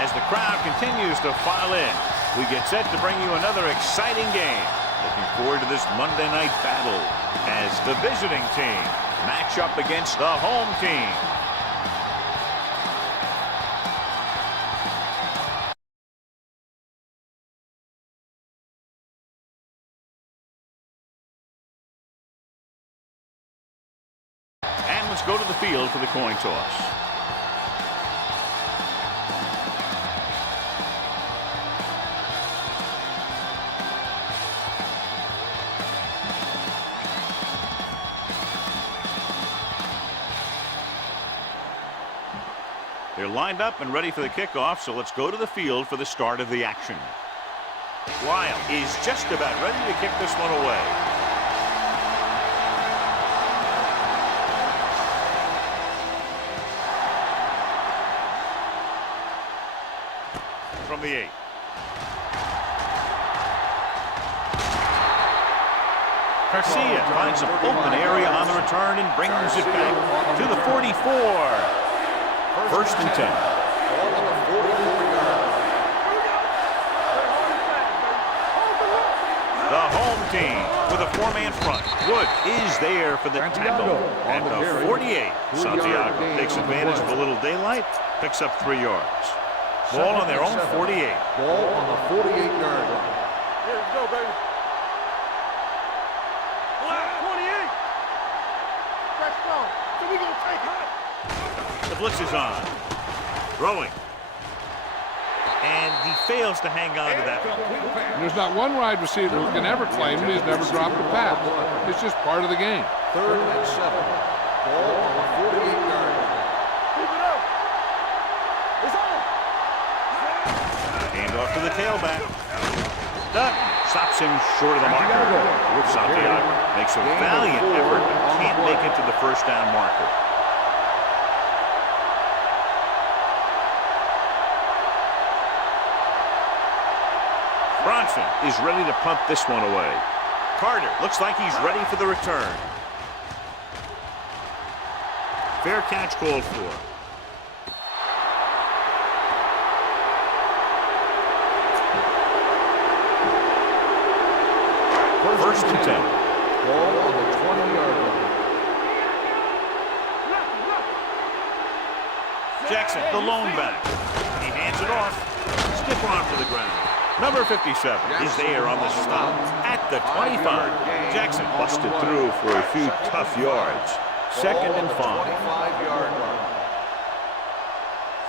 As the crowd continues to file in, we get set to bring you another exciting game. Looking forward to this Monday night battle as the visiting team match up against the home team. And let's go to the field for the coin toss. They're lined up and ready for the kickoff, so let's go to the field for the start of the action. Lyle is just about ready to kick this one away. From the 8. Garcia finds some open area on the return and brings it back to the 44. First and 10. The home team with a 4-man front. Wood is there for the tackle at the 48. Santiago takes advantage of a little daylight, picks up 3 yards. Ball on their own 48. Ball on the 48-yard line. Here we go, baby. 28. Let's go. So we're going to take it. The blitz is on. Throwing. And he fails to hang on to that. There's not one wide receiver who can ever claim that he's never dropped a pass. It's just part of the game. 3rd and 7. Ball on the 48-yard line. Keep it up. It's on. Hand off to the tailback. Duck stops him short of the marker. Santiago makes a valiant effort but can't make it to the first down marker. Bronson is ready to punt this one away. Carter looks like he's ready for the return. Fair catch called for. First and 10. Ball on the 20-yard line. Jackson, the lone back. He hands it off. Stiff arm to the ground. Number 57 is there on the stop at the 25. Jackson busted through for a few tough yards. 2nd and 5. 25-yard line.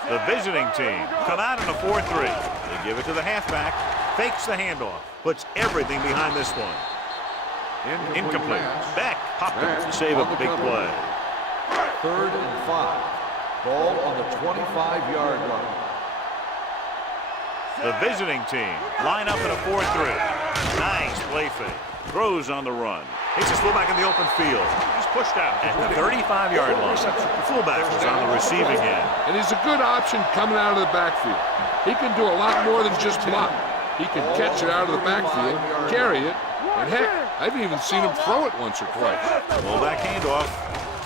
The visiting team come out in a 4-3. They give it to the halfback. Fakes the handoff. Puts everything behind this one. Incomplete. Beck popped him to save a big play. 3rd and 5. Ball on the 25-yard line. The visiting team line up in a 4-3. Nice play fake. Throws on the run. Hits his fullback in the open field. He's pushed out at the 35-yard line. The fullback was on the receiving end. And he's a good option coming out of the backfield. He can do a lot more than just block. He can catch it out of the backfield, carry it, and heck, I've even seen him throw it once or twice. Fullback handoff.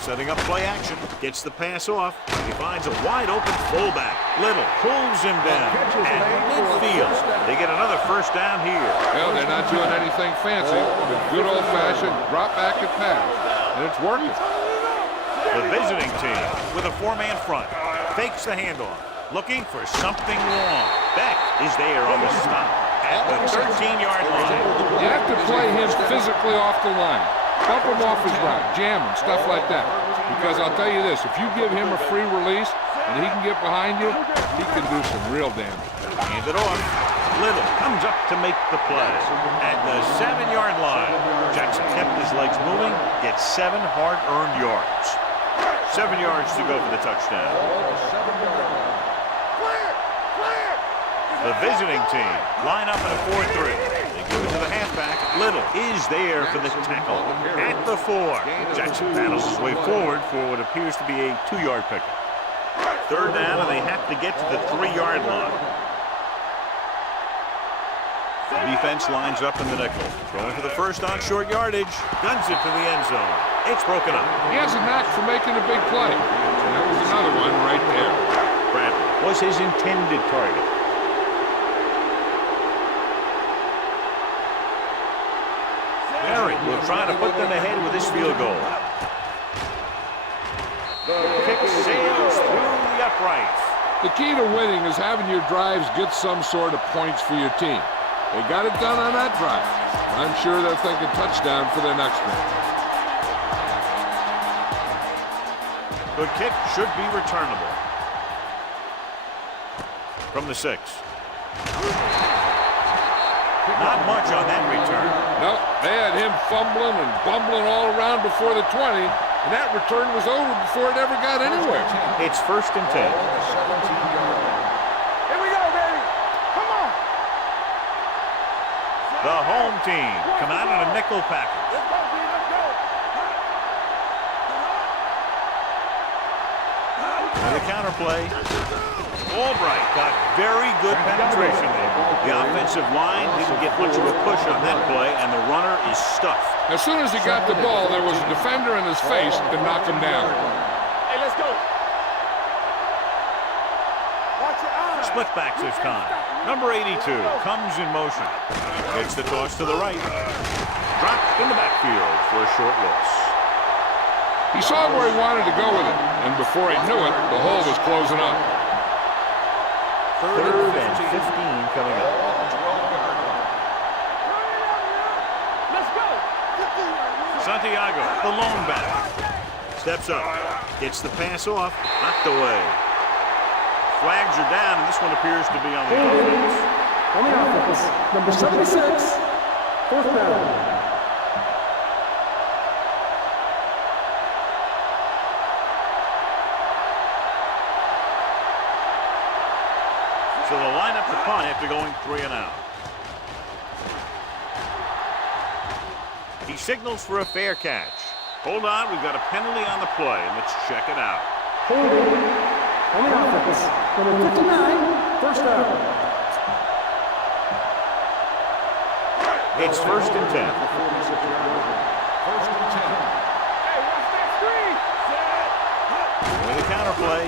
Setting up play action, gets the pass off. He finds a wide open fullback. Little pulls him down at midfield. They get another first down here. Well, they're not doing anything fancy. But good old-fashioned drop back and pass, and it's working. The visiting team with a 4-man front fakes the handoff, looking for something long. Beck is there on the stop at the 13-yard line. You have to play him physically off the line. Bump him off his route, jam him, stuff like that. Because I'll tell you this, if you give him a free release and he can get behind you, he can do some real damage. Hand it off. Little comes up to make the play. At the 7-yard line, Jackson kept his legs moving, gets 7 hard-earned yards. 7 yards to go for the touchdown. The visiting team line up in a 4-3. Give it to the halfback. Little is there for the tackle at the 4. Jackson battles his way forward for what appears to be a 2-yard pickup. 3rd down, and they have to get to the 3-yard line. The defense lines up in the nickel. Throwing for the first on short yardage. Guns it to the end zone. It's broken up. He has a knack for making a big play. And that was another one right there. Bradley was his intended target. Barry will try to put them ahead with his field goal. The kick sails through the uprights. The key to winning is having your drives get some sort of points for your team. They got it done on that drive. I'm sure they're thinking touchdown for their next one. The kick should be returnable. From the 6. Not much on that return. No, they had him fumbling and bumbling all around before the 20, and that return was over before it ever got anywhere. It's 1st and 10. Here we go, baby. Come on. The home team come out in a nickel package. Let's go, B. Let's go. And the counterplay. Albright got very good penetration there. The offensive line didn't get much of a push on that play, and the runner is stuffed. As soon as he got the ball, there was a defender in his face to knock him down. Hey, let's go. Watch your eyes. Split backs this time. Number 82 comes in motion. Gets the toss to the right. Dropped in the backfield for a short loss. He saw where he wanted to go with it, and before he knew it, the hole was closing up. 3rd and 15 coming up. Let's go. Santiago, the lone back. Steps up. Gets the pass off. Knocked away. Flags are down, and this one appears to be on the offense. On the offense, number 76, 4th down. So they'll line up the punt after going 3 and out. He signals for a fair catch. Hold on, we've got a penalty on the play, and let's check it out. Holding on the offense, number 59, 1st down. It's 1st and 10. 1st and 10. Hey, watch that screen. With a counterplay.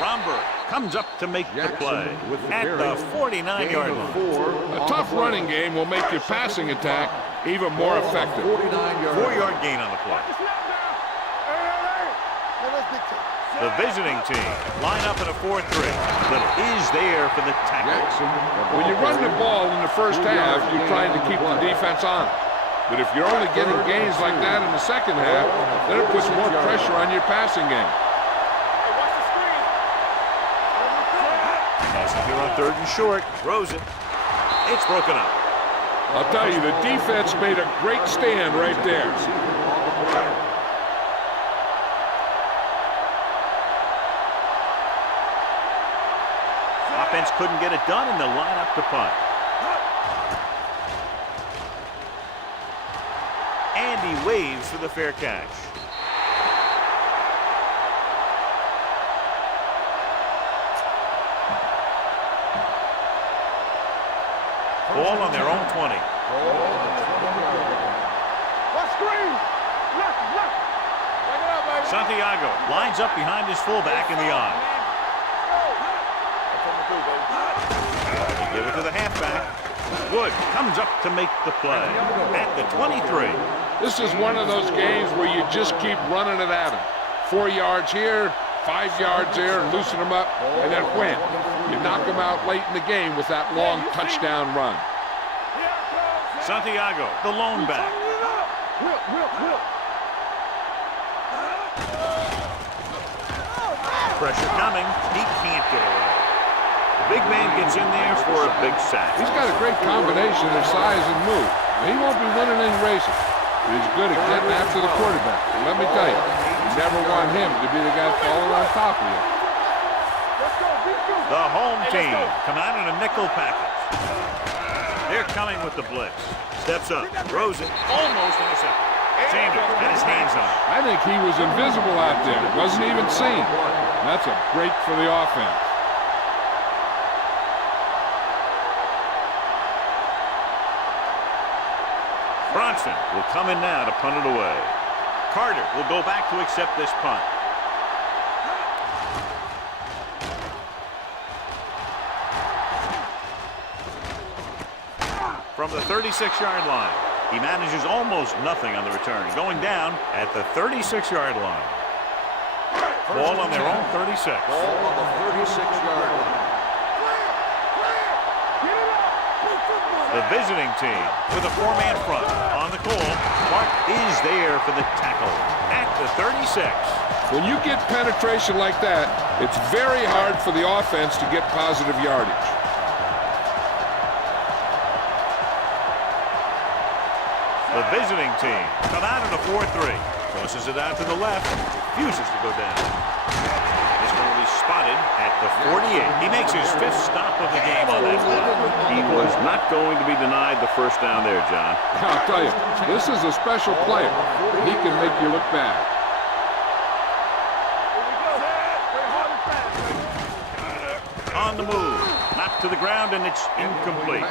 Romberg comes up to make the play at the 49-yard line. A tough running game will make your passing attack even more effective. 4-yard gain on the play. It's not down. Hey, let's dictate. The visiting team line up in a 4-3. Little is there for the tackle. When you run the ball in the first half, you're trying to keep the defense on it. But if you're only getting gains like that in the second half, then it puts more pressure on your passing game. Hey, watch the screen. Passing here on 3rd and short. Throws it. It's broken up. I'll tell you, the defense made a great stand right there. Offense couldn't get it done, and they'll line up to punt. And he waves for the fair catch. Ball on their own 20. Watch screen. Look. Check it out, baby. Santiago lines up behind his fullback in the eye. They give it to the halfback. Wood comes up to make the play at the 23. This is one of those games where you just keep running it at them. 4 yards here, 5 yards there, loosen them up, and then win. You knock them out late in the game with that long touchdown run. Santiago, the lone back. Pressure coming. He can't get away. The big man gets in there for a big sack. He's got a great combination of size and move. He won't be winning any races, but he's good at getting after the quarterback. And let me tell you, you never want him to be the guy falling on top of you. The home team come out in a nickel package. They're coming with the blitz. Steps up, throws it, almost intercepted. Sanders had his hands on it. I think he was invisible out there. Wasn't even seen. That's a break for the offense. Bronson will come in now to punt it away. Carter will go back to accept this punt. from the 36-yard line. He manages almost nothing on the return, going down at the 36-yard line. Ball on their own 36. Ball on the 36-yard line. The visiting team with a 4-man front on the call. Clark is there for the tackle at the 36. When you get penetration like that, it's very hard for the offense to get positive yardage. The visiting team come out in a 4-3. Crosses it out to the left. Refuses to go down. This one will be spotted at the 48. He makes his 5th stop of the game on that play. He was not going to be denied the first down there, John. I'll tell you, this is a special player. He can make you look bad. On the move. Knocked to the ground, and it's incomplete.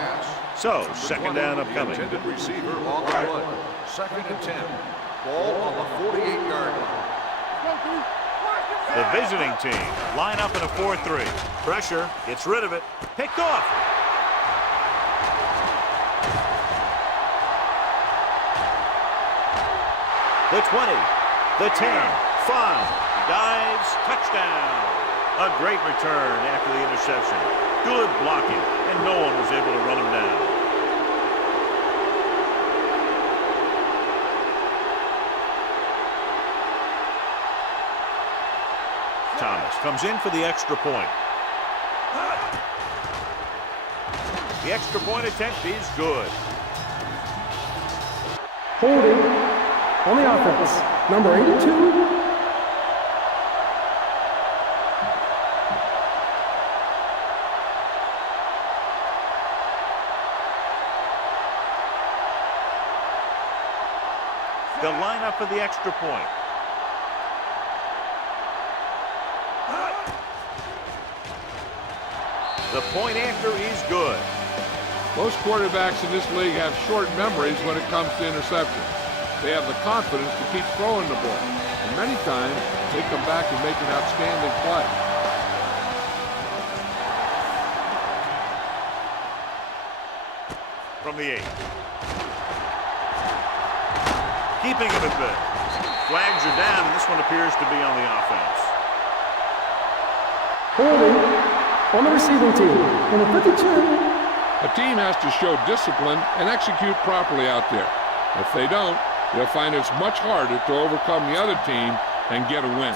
So, second down upcoming. Intended receiver on the run. 2nd and 10. Ball on the 48-yard line. The visiting team line up in a 4-3. Pressure, gets rid of it. Picked off. The 20, the 10, 5, dives, touchdown. A great return after the interception. Good blocking, and no one was able to run him down. Thomas comes in for the extra point. The extra point attempt is good. Holding on the offense. Number 82. They'll line up for the extra point. The point after is good. Most quarterbacks in this league have short memories when it comes to interceptions. They have the confidence to keep throwing the ball. And many times, they come back and make an outstanding play. From the 8. Keeping him at bay. Flags are down, and this one appears to be on the offense. Holding on the receiving team. Number 52. A team has to show discipline and execute properly out there. If they don't, they'll find it's much harder to overcome the other team and get a win.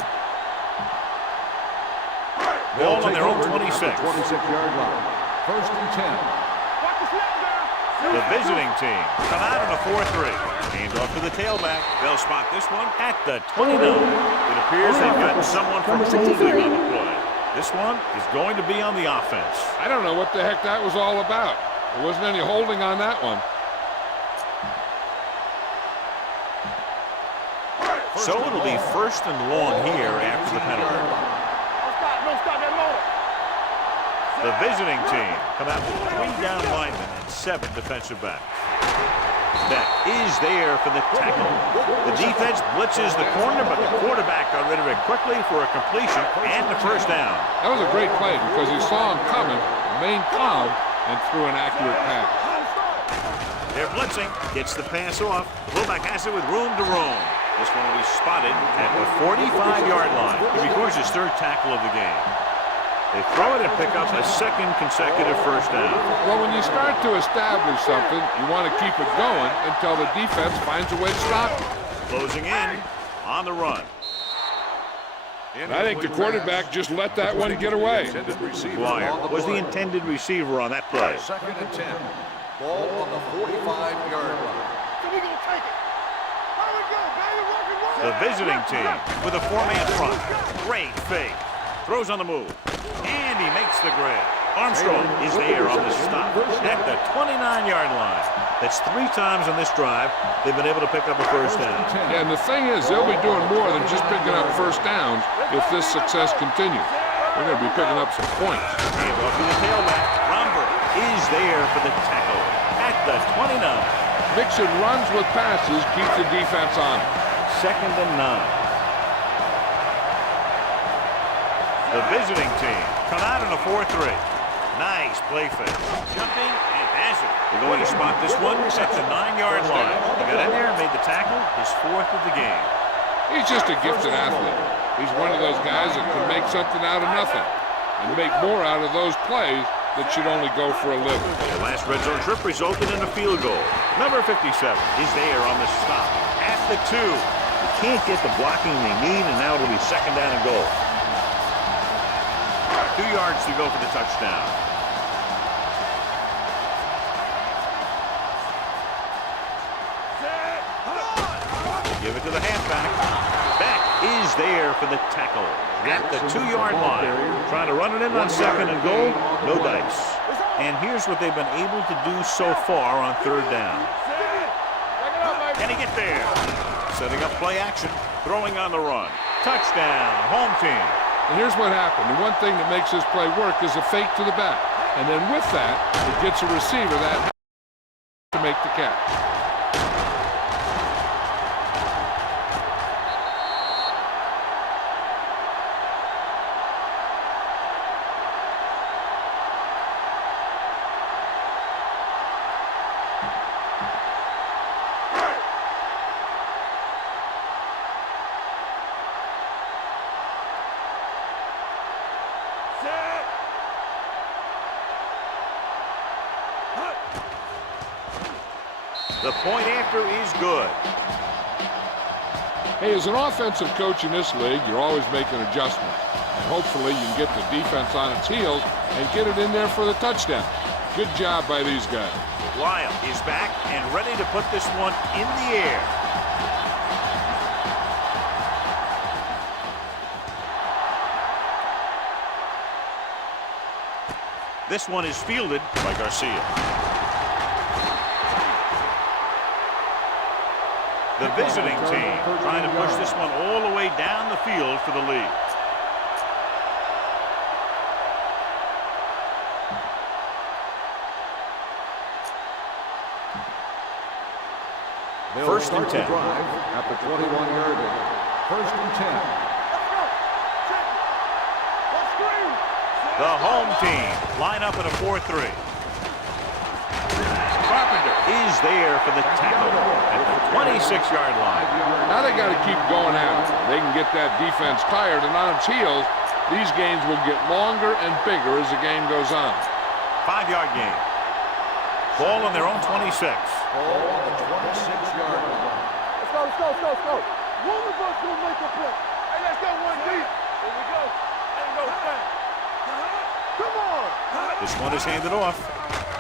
Ball on their own 26. 26-yard line. 1st and 10. The visiting team come out in a 4-3. Hand off to the tailback. They'll spot this one at the 29. It appears they've gotten someone from holding on the play. This one is going to be on the offense. I don't know what the heck that was all about. There wasn't any holding on that one. So it'll be 1st and long here after the penalty. The visiting team come out with 3 down linemen and 7 defensive backs. Beck is there for the tackle. The defense blitzes the corner, but the quarterback got rid of it quickly for a completion and the first down. That was a great play because he saw him coming, remained calm, and threw an accurate pass. They're blitzing, gets the pass off. Fullback has it with room to roam. This one will be spotted at the 45-yard line. He records his 3rd tackle of the game. They throw it and pick up a 2nd consecutive first down. Well, when you start to establish something, you want to keep it going until the defense finds a way to stop it. Closing in on the run. I think the quarterback just let that one get away. Dwyer was the intended receiver on that play. 2nd and 10. Ball on the 45-yard line. The visiting team with a 4-man front. Great fake. Throws on the move. And he makes the grab. Armstrong is there on this stop at the 29-yard line. That's 3 times on this drive they've been able to pick up a first down. Yeah, and the thing is, they'll be doing more than just picking up first downs if this success continues. They're going to be picking up some points. Hand off to the tailback. Romberg is there for the tackle at the 29. Mixing runs with passes keeps the defense on it. 2nd and 9. The visiting team come out in a 4-3. Nice play fake. Jumping, and that has it. They're going to spot this one at the 9-yard line. He got in there and made the tackle, his 4th of the game. He's just a gifted athlete. He's one of those guys that can make something out of nothing and make more out of those plays that should only go for a living. The last red zone trip resulted in a field goal. Number 57 is there on the stop at the 2. They can't get the blocking they need, and now it'll be 2nd down and goal. 2 yards to go for the touchdown. Give it to the halfback. Back is there for the tackle at the 2-yard line. Trying to run it in on 2nd and goal. No dice. And here's what they've been able to do so far on 3rd down. Can he get there? Setting up play action. Throwing on the run. Touchdown. Home team. And here's what happened. The one thing that makes this play work is a fake to the back. And then with that, it gets a receiver that to make the catch. The point after is good. Hey, as an offensive coach in this league, you're always making adjustments. And hopefully you can get the defense on its heels and get it in there for the touchdown. Good job by these guys. Lyle is back and ready to put this one in the air. This one is fielded by Garcia. The visiting team trying to push this one all the way down the field for the lead. First and 10. At the 21-yard line. 1st and 10. The home team line up in a 4-3. Carpenter is there for the tackle at the 26-yard line. Now they got to keep going at it. They can get that defense tired and on its heels. These games will get longer and bigger as the game goes on. 5-yard gain. Ball on their own 26. Ball on the 26-yard line. Let's go. One of us will make a play. Hey, let's go one deep. Here we go. Ain't no thing. Come on. This one is handed off.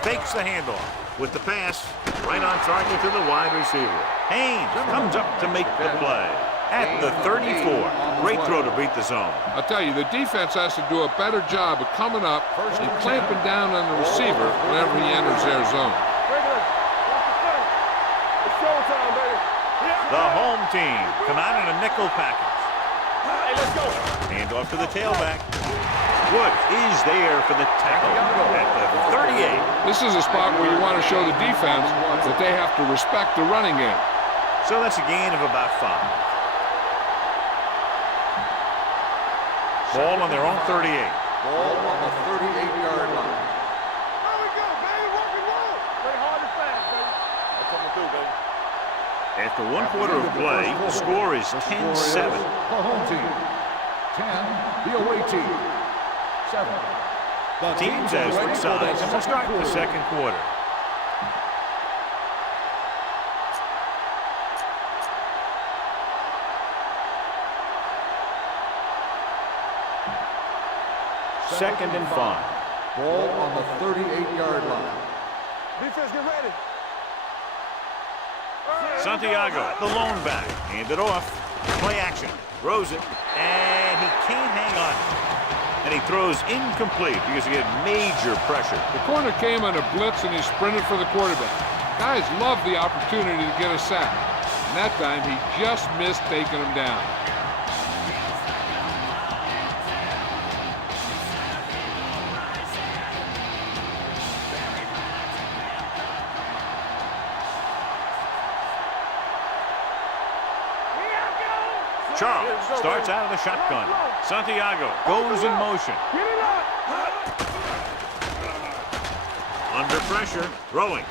Fakes the handoff with the pass. Right on target to the wide receiver. Haynes comes up to make the play at the 34. Great throw to beat the zone. I'll tell you, the defense has to do a better job of coming up and clamping down on the receiver whenever he enters their zone. It's showtime, baby. The home team come out in a nickel package. Hey, let's go. Hand off to the tailback. Wood is there for the tackle at the 38. This is a spot where you want to show the defense that they have to respect the running game. So that's a gain of about 5. Ball on their own 38. Ball on the 38-yard line. There we go, baby. Rock and roll. Play hard and fast, baby. That's what I'm going to do, baby. After 1 quarter of play, the score is 10-7. The home team. 10, the away team. 7. The Teams as one sides will start the second quarter. Second and 5. Ball on the 38-yard line. Defense, get ready. Santiago, the lone back, handed off. Play action, throws it, and he can't hang on. And he throws incomplete because he had major pressure. The corner came on a blitz and he sprinted for the quarterback. Guys love the opportunity to get a sack. And that time he just missed taking him down. Charles starts out of the shotgun. Santiago goes in motion. Under pressure, throwing.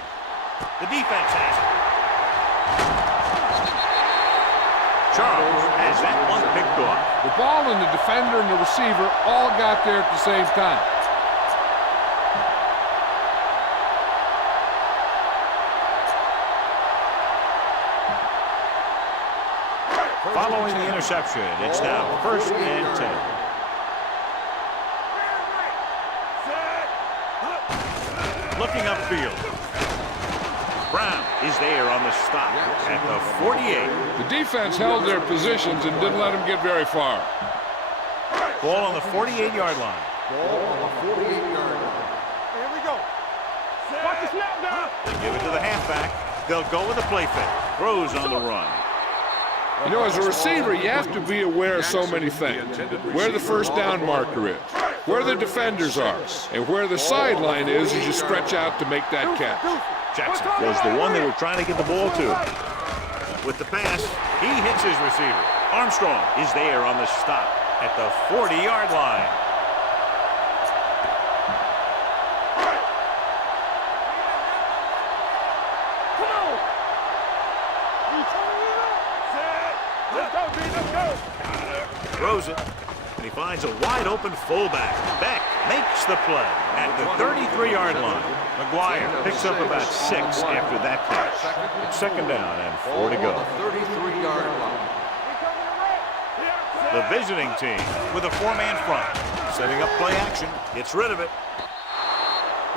The defense has it. Charles has that one picked off. The ball and the defender and the receiver all got there at the same time. Following the interception, it's now 1st and 10. Looking upfield. Brown is there on the stop at the 48. The defense held their positions and didn't let them get very far. Ball on the 48-yard line. Ball on the 48-yard line. Here we go. Watch the snap down. They give it to the halfback. They'll go with the play fake. Throws on the run. You know, as a receiver, you have to be aware of so many things. Where the first down marker is, where the defenders are, and where the sideline is as you stretch out to make that catch. Jackson was the one they were trying to get the ball to. With the pass, he hits his receiver. Armstrong is there on the stop at the 40-yard line. Throws it, and he finds a wide-open fullback. Beck makes the play at the 33-yard line. McGuire picks up about 6 after that catch. It's 2nd down and 4 to go. 33-yard line. The visiting team with a 4-man front. Setting up play action, gets rid of it.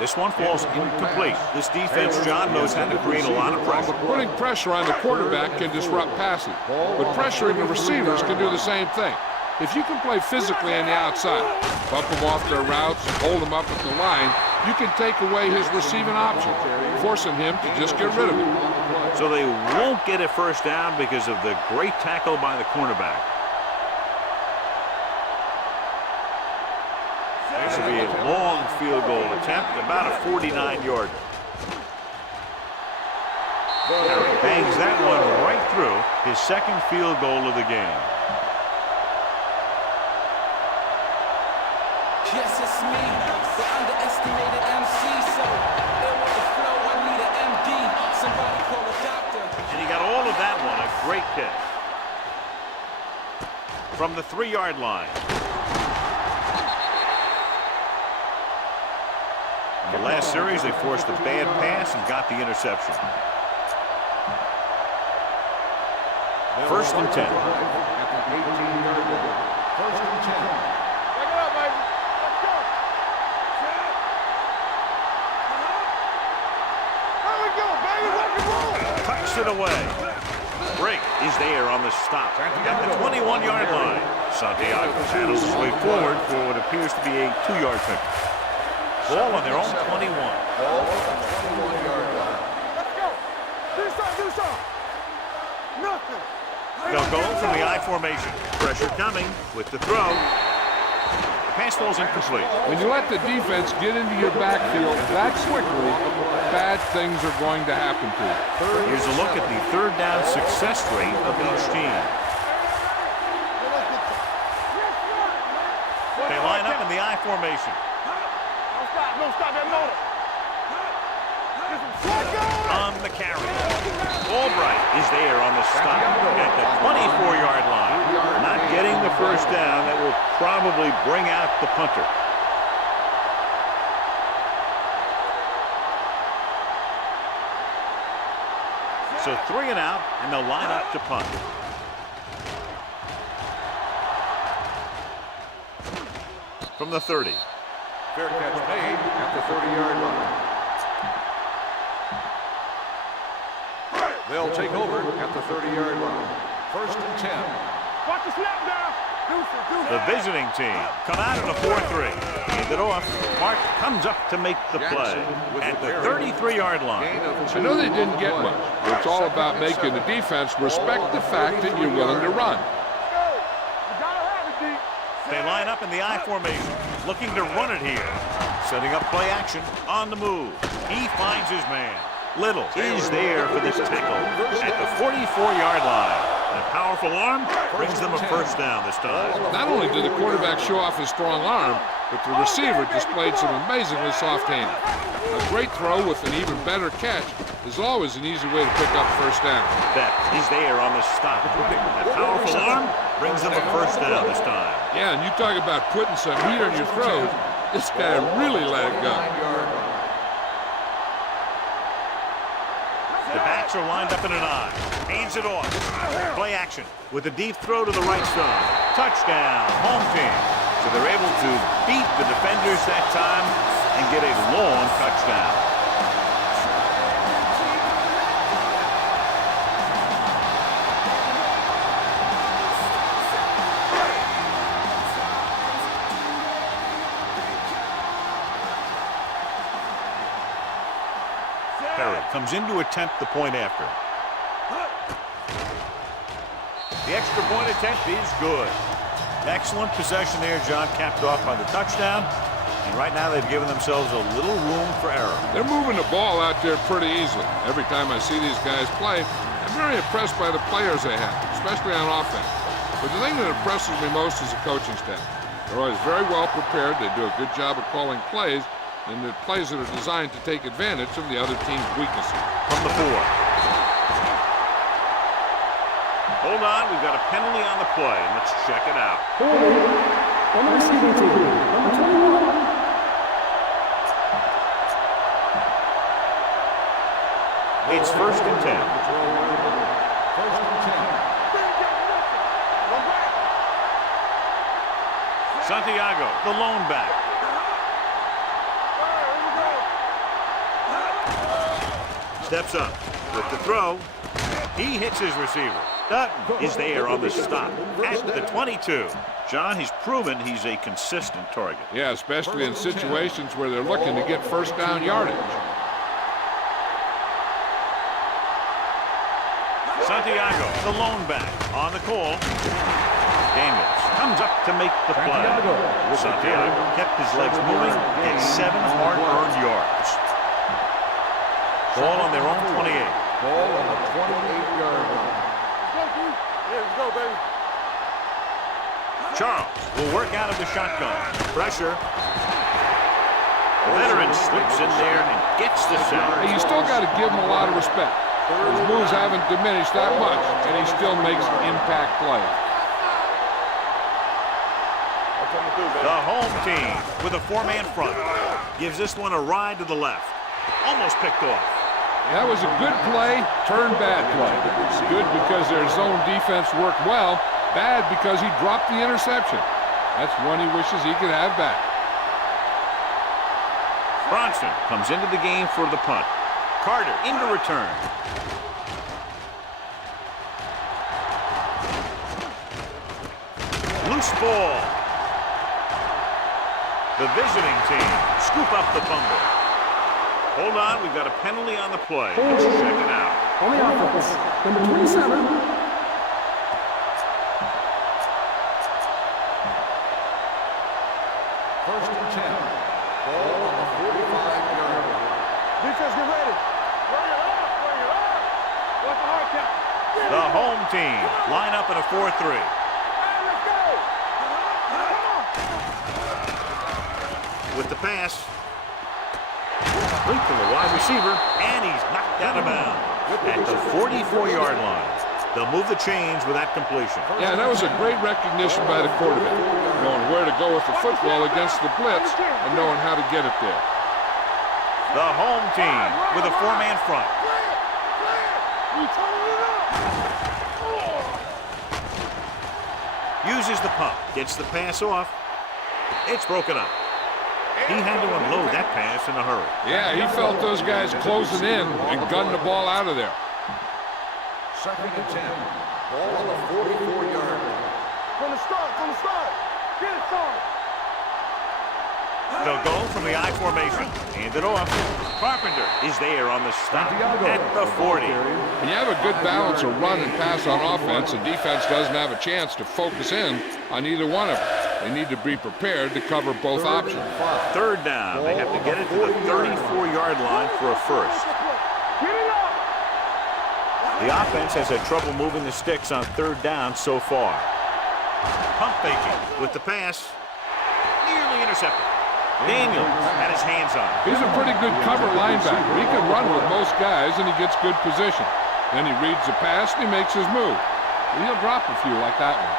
This one falls incomplete. This defense, John, knows how to create a lot of pressure. Putting pressure on the quarterback can disrupt passing, but pressuring the receivers can do the same thing. If you can play physically on the outside, bump them off their routes, hold them up at the line, you can take away his receiving options, forcing him to just get rid of it. So they won't get a first down because of the great tackle by the cornerback. This will be a long field goal attempt, about a 49-yard. Harry bangs that one right through, his 2nd field goal of the game. Yes, it's me, the underestimated MC, so ill with the flow, I need an MD, somebody call a doctor. And he got all of that one, a great catch. From the 3-yard line. In the last series, they forced a bad pass and got the interception. 1st and 10. At the 18-yard line. 1st and 10. Take it up, baby. Let's go. There we go, baby. Rock and roll. Tucks it away. Break is there on the stop at the 21-yard line. Santiago paddles his way forward for what appears to be a 2-yard pickup. Ball on their own 21. Ball on the 21-yard line. Let's go. Do something. Nothing. They'll go from the I formation. Pressure coming with the throw. The pass falls incomplete. When you let the defense get into your backfield that quickly, bad things are going to happen to you. Here's a look at the 3rd down success rate of each team. They line up in the I formation. Don't stop that motor. On the carry. Albright is there on the stop at the 24-yard line. Not getting the first down. That will probably bring out the punter. So 3 and out, and they'll line up to punt. From the 30. Fair catch made at the 30-yard line. They'll take over at the 30-yard line. 1st and 10. Watch the snap down. The visiting team come out in a 4-3. Hand it off. Mark comes up to make the play at the 33-yard line. I know they didn't get much, but it's all about making the defense respect the fact that you're willing to run. They line up in the I formation, looking to run it here. Setting up play action on the move. He finds his man. Little is there for this tackle at the 44-yard line. A powerful arm brings them a first down this time. Not only did the quarterback show off his strong arm, but the receiver displayed some amazingly soft handling. A great throw with an even better catch is always an easy way to pick up first down. Beck is there on the stop. A powerful arm brings them a first down this time. Yeah, and you talk about putting some heat on your throws. This guy really let it go. The backs are lined up in an I. Hands it off. Play action with a deep throw to the right side. Touchdown, home team. So they're able to beat the defenders that time and get a long touchdown. Comes in to attempt the point after. The extra point attempt is good. Excellent possession there, John, capped off by the touchdown. And right now they've given themselves a little room for error. They're moving the ball out there pretty easily. Every time I see these guys play, I'm very impressed by the players they have, especially on offense. But the thing that impresses me most is the coaching staff. They're always very well prepared. They do a good job of calling plays, and the plays that are designed to take advantage of the other team's weaknesses. From the 4. Hold on, we've got a penalty on the play. Let's check it out. On the receiving team, number 21. It's 1st and 10. First and 10. Santiago, the lone back. Steps up with the throw. He hits his receiver. Dutton is there on the stop at the 22. John, he's proven he's a consistent target. Yeah, especially in situations where they're looking to get first down yardage. Santiago, the lone back, on the call. Daniels comes up to make the play. Santiago kept his legs moving at 7 hard-earned yards. Ball on their own 28. Ball on the 28-yard line. Let's go, baby. Charles will work out of the shotgun. Pressure. The veteran slips in there and gets the sack. Hey, you still got to give him a lot of respect. His moves haven't diminished that much, and he still makes impact plays. The home team with a 4-man front gives this one a ride to the left. Almost picked off. That was a good play, turned bad play. Good because their zone defense worked well, bad because he dropped the interception. That's one he wishes he could have back. Bronson comes into the game for the punt. Carter into return. Loose ball. The visiting team scoop up the fumble. Hold on, we've got a penalty on the play. Let's check it out. On the offense, number 27. First and 10. Ball on the 45-yard line. Defense, get ready. Bring it up, bring it up. What's the hard count? The home team line up in a 4-3. Hey, let's go. Come on. With the pass. Link to the wide receiver, and he's knocked out of bounds at the 44-yard line. They'll move the chains with that completion. Yeah, that was a great recognition by the quarterback, knowing where to go with the football against the blitz and knowing how to get it there. The home team with a 4-man front. Uses the pump, gets the pass off. It's broken up. He had to unload that pass in a hurry. Yeah, he felt those guys closing in and gunned the ball out of there. Second and 10. Ball on the 44-yard line. From the start, Get it started. They'll go from the I formation. Hand it off. Carpenter is there on the stop at the 40. When you have a good balance of run and pass on offense, the defense doesn't have a chance to focus in on either one of them. They need to be prepared to cover both options. 3rd down. They have to get it to the 34-yard line for a first. Get it up. The offense has had trouble moving the sticks on third down so far. Pump faking with the pass. Nearly intercepted. Daniels had his hands on it. He's a pretty good cover linebacker. He can run with most guys, and he gets good position. Then he reads the pass, and he makes his move. He'll drop a few like that one.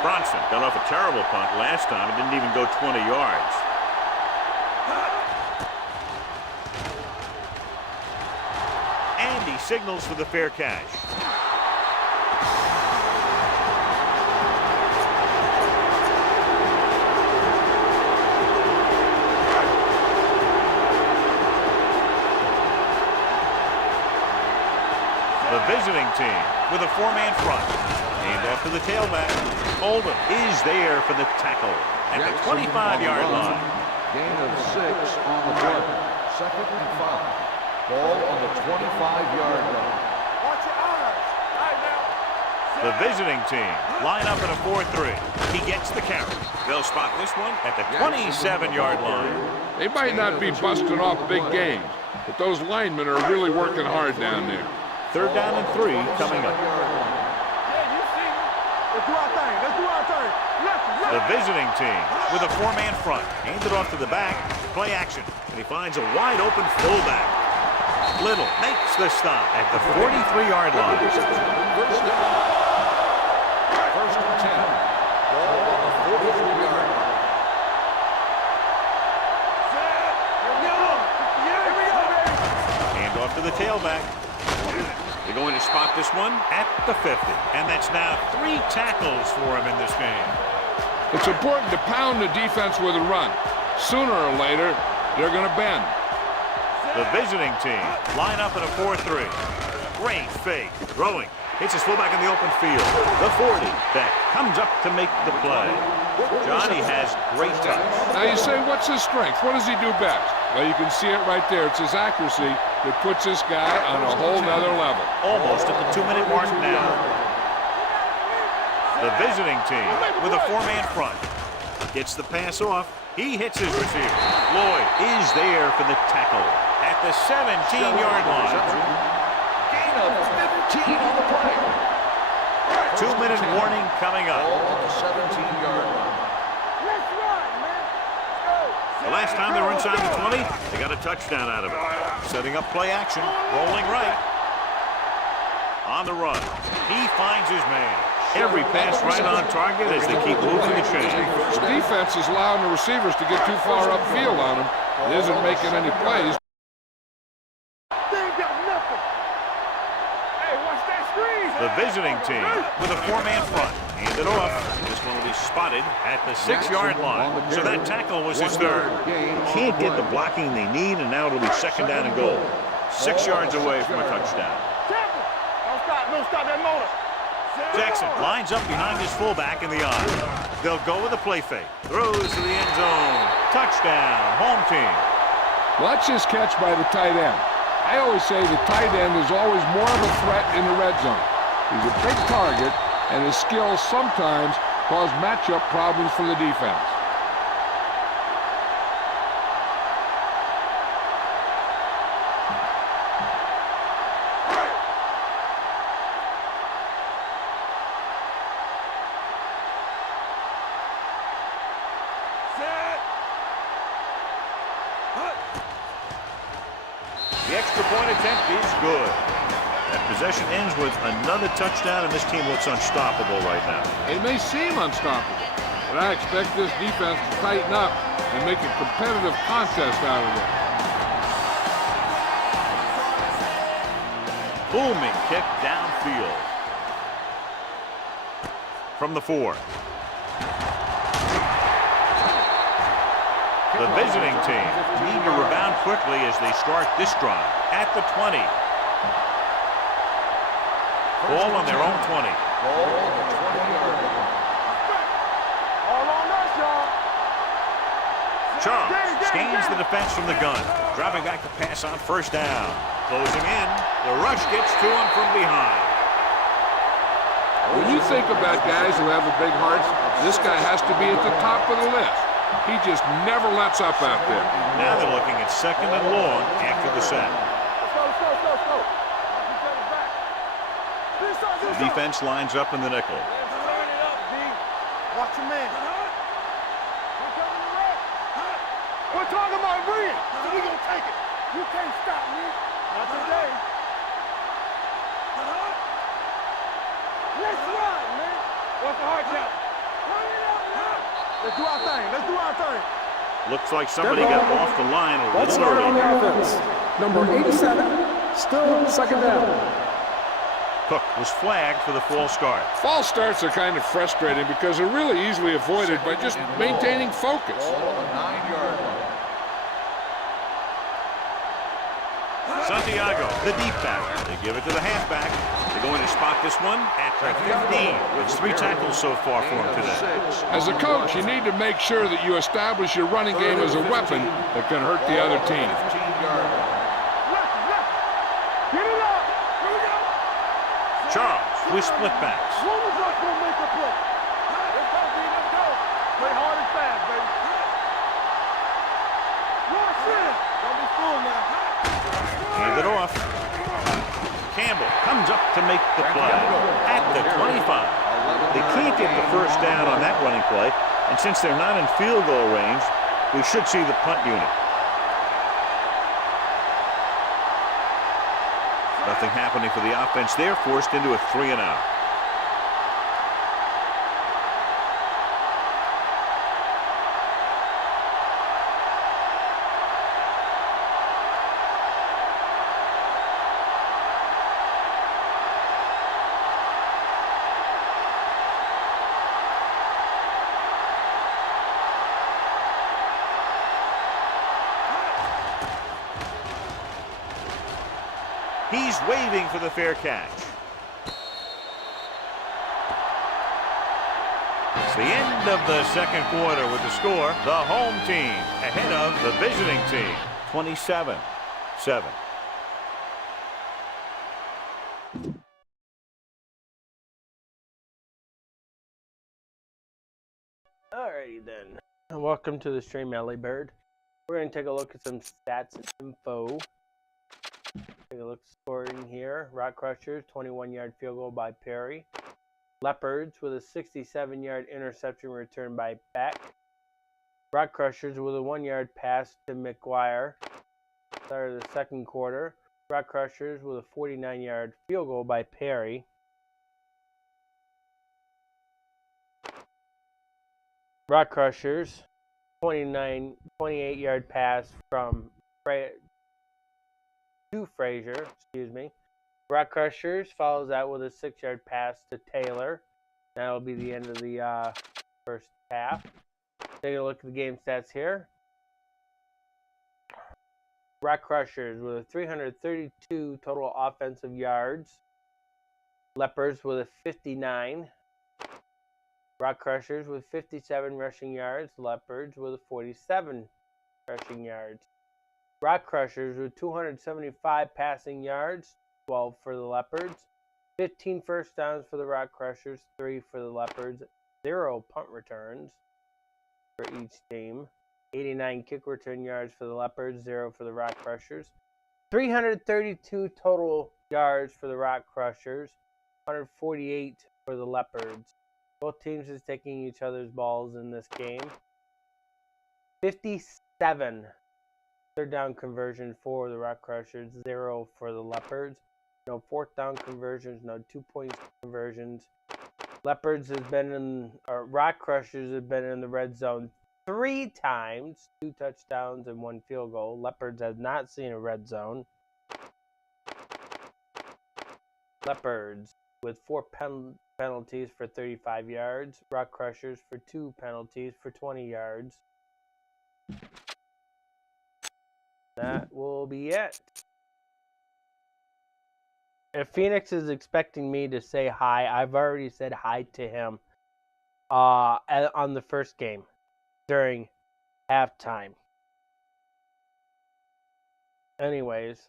Bronson got off a terrible punt last time. It didn't even go 20 yards. And he signals for the fair catch. The visiting team with a four-man front. Aimed after the tailback. Oldham is there for the tackle at the 25-yard line. Gain of 6 on the play. 2nd and 5. Ball on the 25-yard line. Watch your eyes. Right now. The visiting team line up in a 4-3. He gets the carry. They'll spot this one at the 27-yard line. They might not be busting off big games, but those linemen are really working hard down there. 3rd down and 3 coming up. Yeah, you see me. Let's do our thing. Let's do our thing. Listen. The visiting team with a four-man front. Hands it off to the back. Play action. And he finds a wide-open fullback. Little makes the stop at the 43-yard line. 1st and 10. Ball on the 43-yard line. Hand off to the tailback. They're going to spot this one at the 50. And that's now 3 tackles for him in this game. It's important to pound the defense with a run. Sooner or later, they're going to bend. The visiting team line up in a 4-3. Great fake. Throwing. Hits his fullback in the open field. The 40 that comes up to make the play. Johnny has great touch. Now you say, what's his strength? What does he do best? Well, you can see it right there. It's his accuracy that puts this guy on a whole nother level. Almost at the 2-minute mark now. The visiting team with a four-man front. Gets the pass off. He hits his receiver. Lloyd is there for the tackle at the 17-yard line. Gain of 15 on the play. 2-minute warning coming up. Ball on the 17-yard line. Let's run, man. The last time they were inside the 20, they got a touchdown out of it. Setting up play action. Rolling right. On the run. He finds his man. Every pass right on target as they keep moving the chain. The defense is allowing the receivers to get too far upfield on him. It isn't making any plays. They ain't got nothing. Hey, watch that screen. The visiting team with a four-man front. Hand it off. This one will be spotted at the 6-yard line. So that tackle was his 3rd. Can't get the blocking they need, and now it'll be 2nd down and goal. 6 yards away from a touchdown. Don't stop that motor. Jackson lines up behind his fullback in the eye. They'll go with a play fake. Throws to the end zone. Touchdown, home team. Watch this catch by the tight end. I always say the tight end is always more of a threat in the red zone. He's a big target, and his skills sometimes cause matchup problems for the defense. The extra point attempt is good. That possession ends with another touchdown, and this team looks unstoppable right now. It may seem unstoppable, but I expect this defense to tighten up and make a competitive contest out of it. Booming kick downfield. From the 4. The visiting team need to rebound quickly as they start this drive at the 20. Ball on their own 20. Ball on the 20-yard line. All on us, y'all. Charles scans the defense from the gun. Dropping back to pass on 1st down. Closing in. The rush gets to him from behind. When you think about guys who have the big hearts, this guy has to be at the top of the list. He just never lets up out there. Now they're looking at 2nd and long after the sack. Let's go. defense lines up in the nickel. Turn it up, B. Watch your man. We're talking about win, so we gonna take it. You can't stop me. Not today. Let's run, man. What's the hard count? Turn it up now. Let's do our thing. Let's do our thing. Looks like somebody got off the line a Let's little start on the early. offense. Number 87, still second down. Cook was flagged for the false start. False starts are kind of frustrating because they're really easily avoided by just maintaining focus. Ball on the 9-yard line. Santiago, the deep back. They give it to the halfback. They're going to spot this one at the 15. It's 3 tackles so far for him today. As a coach, you need to make sure that you establish your running game as a weapon that can hurt the other team. 15-yard line. Get it up. Here we go. Charles with split backs. One of us gonna make a play. Let's go, B. Let's go. Play hard and fast, baby. Rush in. Don't be fooled now. Hand it off. Campbell comes up to make the play at the 25. They can't get the first down on that running play, and since they're not in field goal range, we should see the punt unit. Nothing happening for the offense there, forced into a 3-and-out. He's waving for the fair catch. It's the end of the second quarter with the score. The home team ahead of the visiting team, 27-7. Alrighty then. Welcome to the stream, Ellie Bird. We're going to take a look at some stats and info. Take a look at scoring here. Rock Crushers, 21-yard field goal by Perry. Leopards with a 67-yard interception return by Beck. Rock Crushers with a 1-yard pass to McGuire. Start of the second quarter. Rock Crushers with a 49-yard field goal by Perry. Rock Crushers, 28-yard pass from to Frazier, Rock Crushers follows that with a 6-yard pass to Taylor. That'll be the end of the first half. Take a look at the game stats here. Rock Crushers with a 332 total offensive yards. Leopards with a 59. Rock Crushers with 57 rushing yards. Leopards with a 47 rushing yards. Rock Crushers with 275 passing yards, 12 for the Leopards. 15 first downs for the Rock Crushers, 3 for the Leopards. 0 punt returns for each team. 89 kick return yards for the Leopards, 0 for the Rock Crushers. 332 total yards for the Rock Crushers, 148 for the Leopards. Both teams is taking each other's balls in this game. 57 third down conversion for the Rock Crushers, 0 for the Leopards. No fourth down conversions, no 2-point conversions. Leopards has been in, or Rock Crushers have been in the red zone 3 times, 2 touchdowns and 1 field goal. Leopards have not seen a red zone. Leopards with 4 penalties for 35 yards. Rock Crushers for 2 penalties for 20 yards. That will be it. If Phoenix is expecting me to say hi, I've already said hi to him on the first game during halftime. Anyways,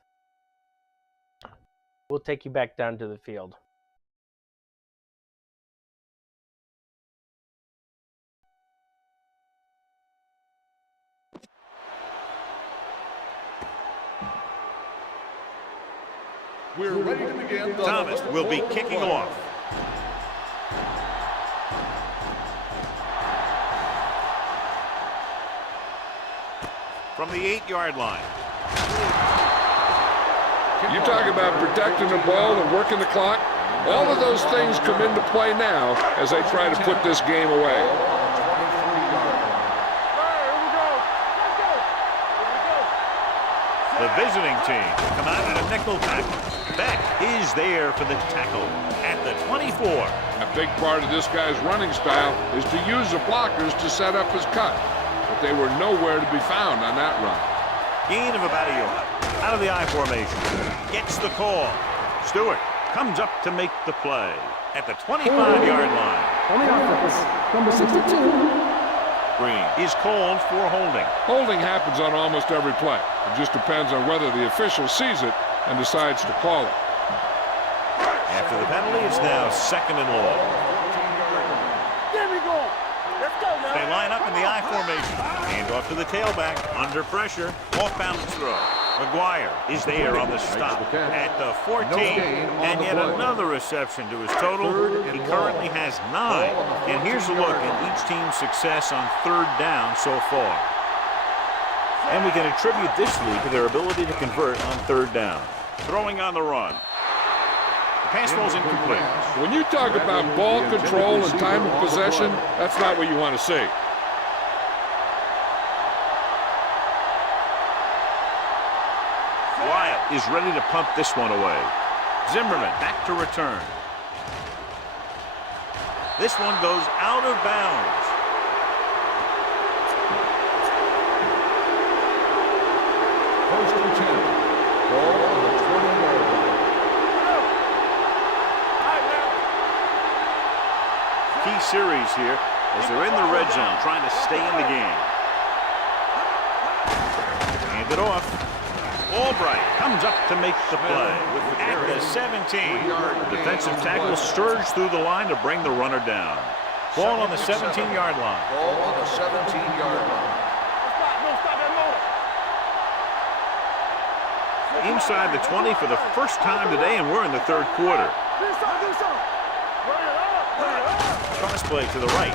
we'll take you back down to the field. We're ready to begin. Thomas will be kicking off. from the 8-yard line. You talk about protecting the ball and working the clock. All of those things come into play now as they try to put this game away. The visiting team come out in a nickel tackle. Beck is there for the tackle at the 24. A big part of this guy's running style is to use the blockers to set up his cut, but they were nowhere to be found on that run. Gain of about a yard. Out of the I formation. Gets the call. Stewart comes up to make the play at the 25-yard line. On the offense, number 62. Green is called for holding. Holding happens on almost every play. It just depends on whether the official sees it and decides to call it. After the penalty, it's now 2nd and long. There we go. Let's go now. They line up in the I formation. Hand off to the tailback. Under pressure. Off-balance throw. McGuire is there on the stop at the 14. And yet another reception to his total. He currently has 9. And here's a look at each team's success on 3rd down so far. And we can attribute this lead to their ability to convert on 3rd down. Throwing on the run. The pass ball's incomplete. When you talk about ball control and time of possession, that's not what you want to see. Wyatt is ready to pump this one away. Zimmerman back to return. This one goes out of bounds. First and 10. Ball on the 20-yard line. Key series here as they're in the red zone trying to stay in the game. Hand it off. Albright comes up to make the play at the 17. The defensive tackle surged through the line to bring the runner down. Ball on the 17-yard line. Ball on the 17-yard line. Inside the 20 for the first time today, and we're in the 3rd quarter. Cross play to the right.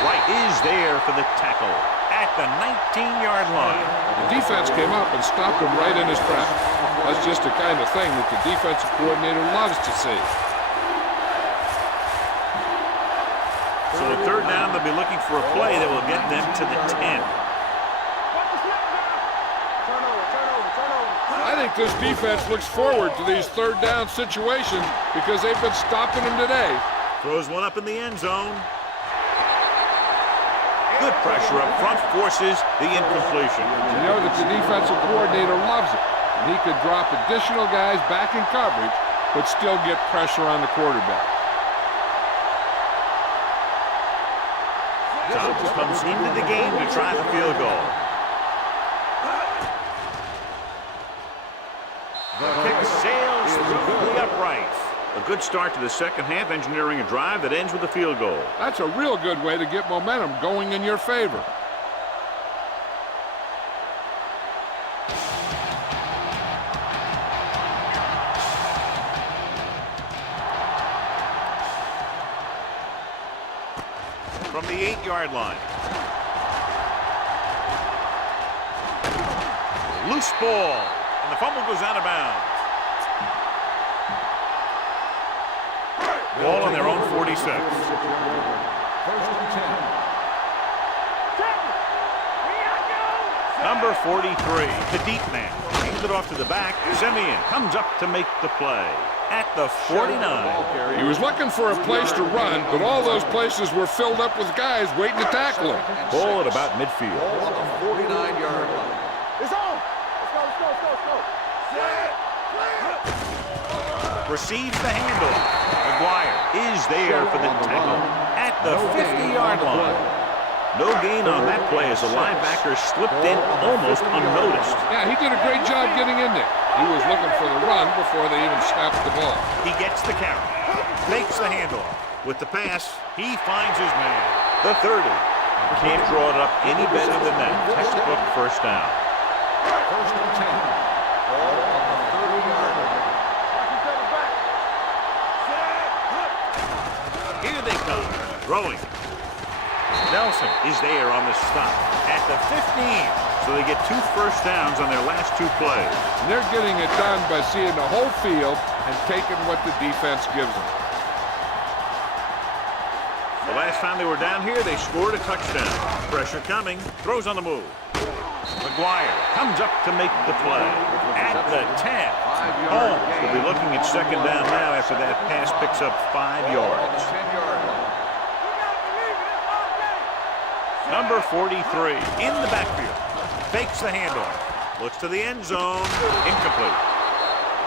Wright is there for the tackle at the 19-yard line. The defense came up and stopped him right in his tracks. That's just the kind of thing that the defensive coordinator loves to see. So the 3rd down, they'll be looking for a play that will get them to the 10. I think this defense looks forward to these 3rd down situations because they've been stopping them today. Throws one up in the end zone. Good pressure up front forces the incompletion. You know that the defensive coordinator loves it. And he could drop additional guys back in coverage, but still get pressure on the quarterback. Thomas comes into the game to try the field goal. The kick sails through the uprights. A good start to the second half, engineering a drive that ends with a field goal. That's a real good way to get momentum going in your favor. From the 8-yard line. Loose ball, and the fumble goes out of bounds. Ball on their own 46. First and 10. Number 43, the deep man. Hands it off to the back. Simeon comes up to make the play at the 49. He was looking for a place to run, but all those places were filled up with guys waiting to tackle him. Ball at about midfield. Ball on the 49-yard line. It's on. Let's go. Receives the handoff. McGuire is there for the tackle at the 50-yard line. No gain on that play as the linebacker slipped in almost unnoticed. Yeah, he did a great job getting in there. He was looking for the run before they even snapped the ball. He gets the carry, makes the handoff. With the pass, he finds his man, the 30. Can't draw it up any better than that. Textbook first down. First and 10. Ball on the 30-yard line. Here they come, throwing. Nelson is there on the stop at the 15. So they get 2 first downs on their last 2 plays. And they're getting it done by seeing the whole field and taking what the defense gives them. The last time they were down here, they scored a touchdown. Pressure coming. Throws on the move. McGuire comes up to make the play. At the 10. Holmes will be looking at second down now after that pass picks up 5 yards. Number 43 in the backfield. Fakes the handoff. Looks to the end zone. Incomplete.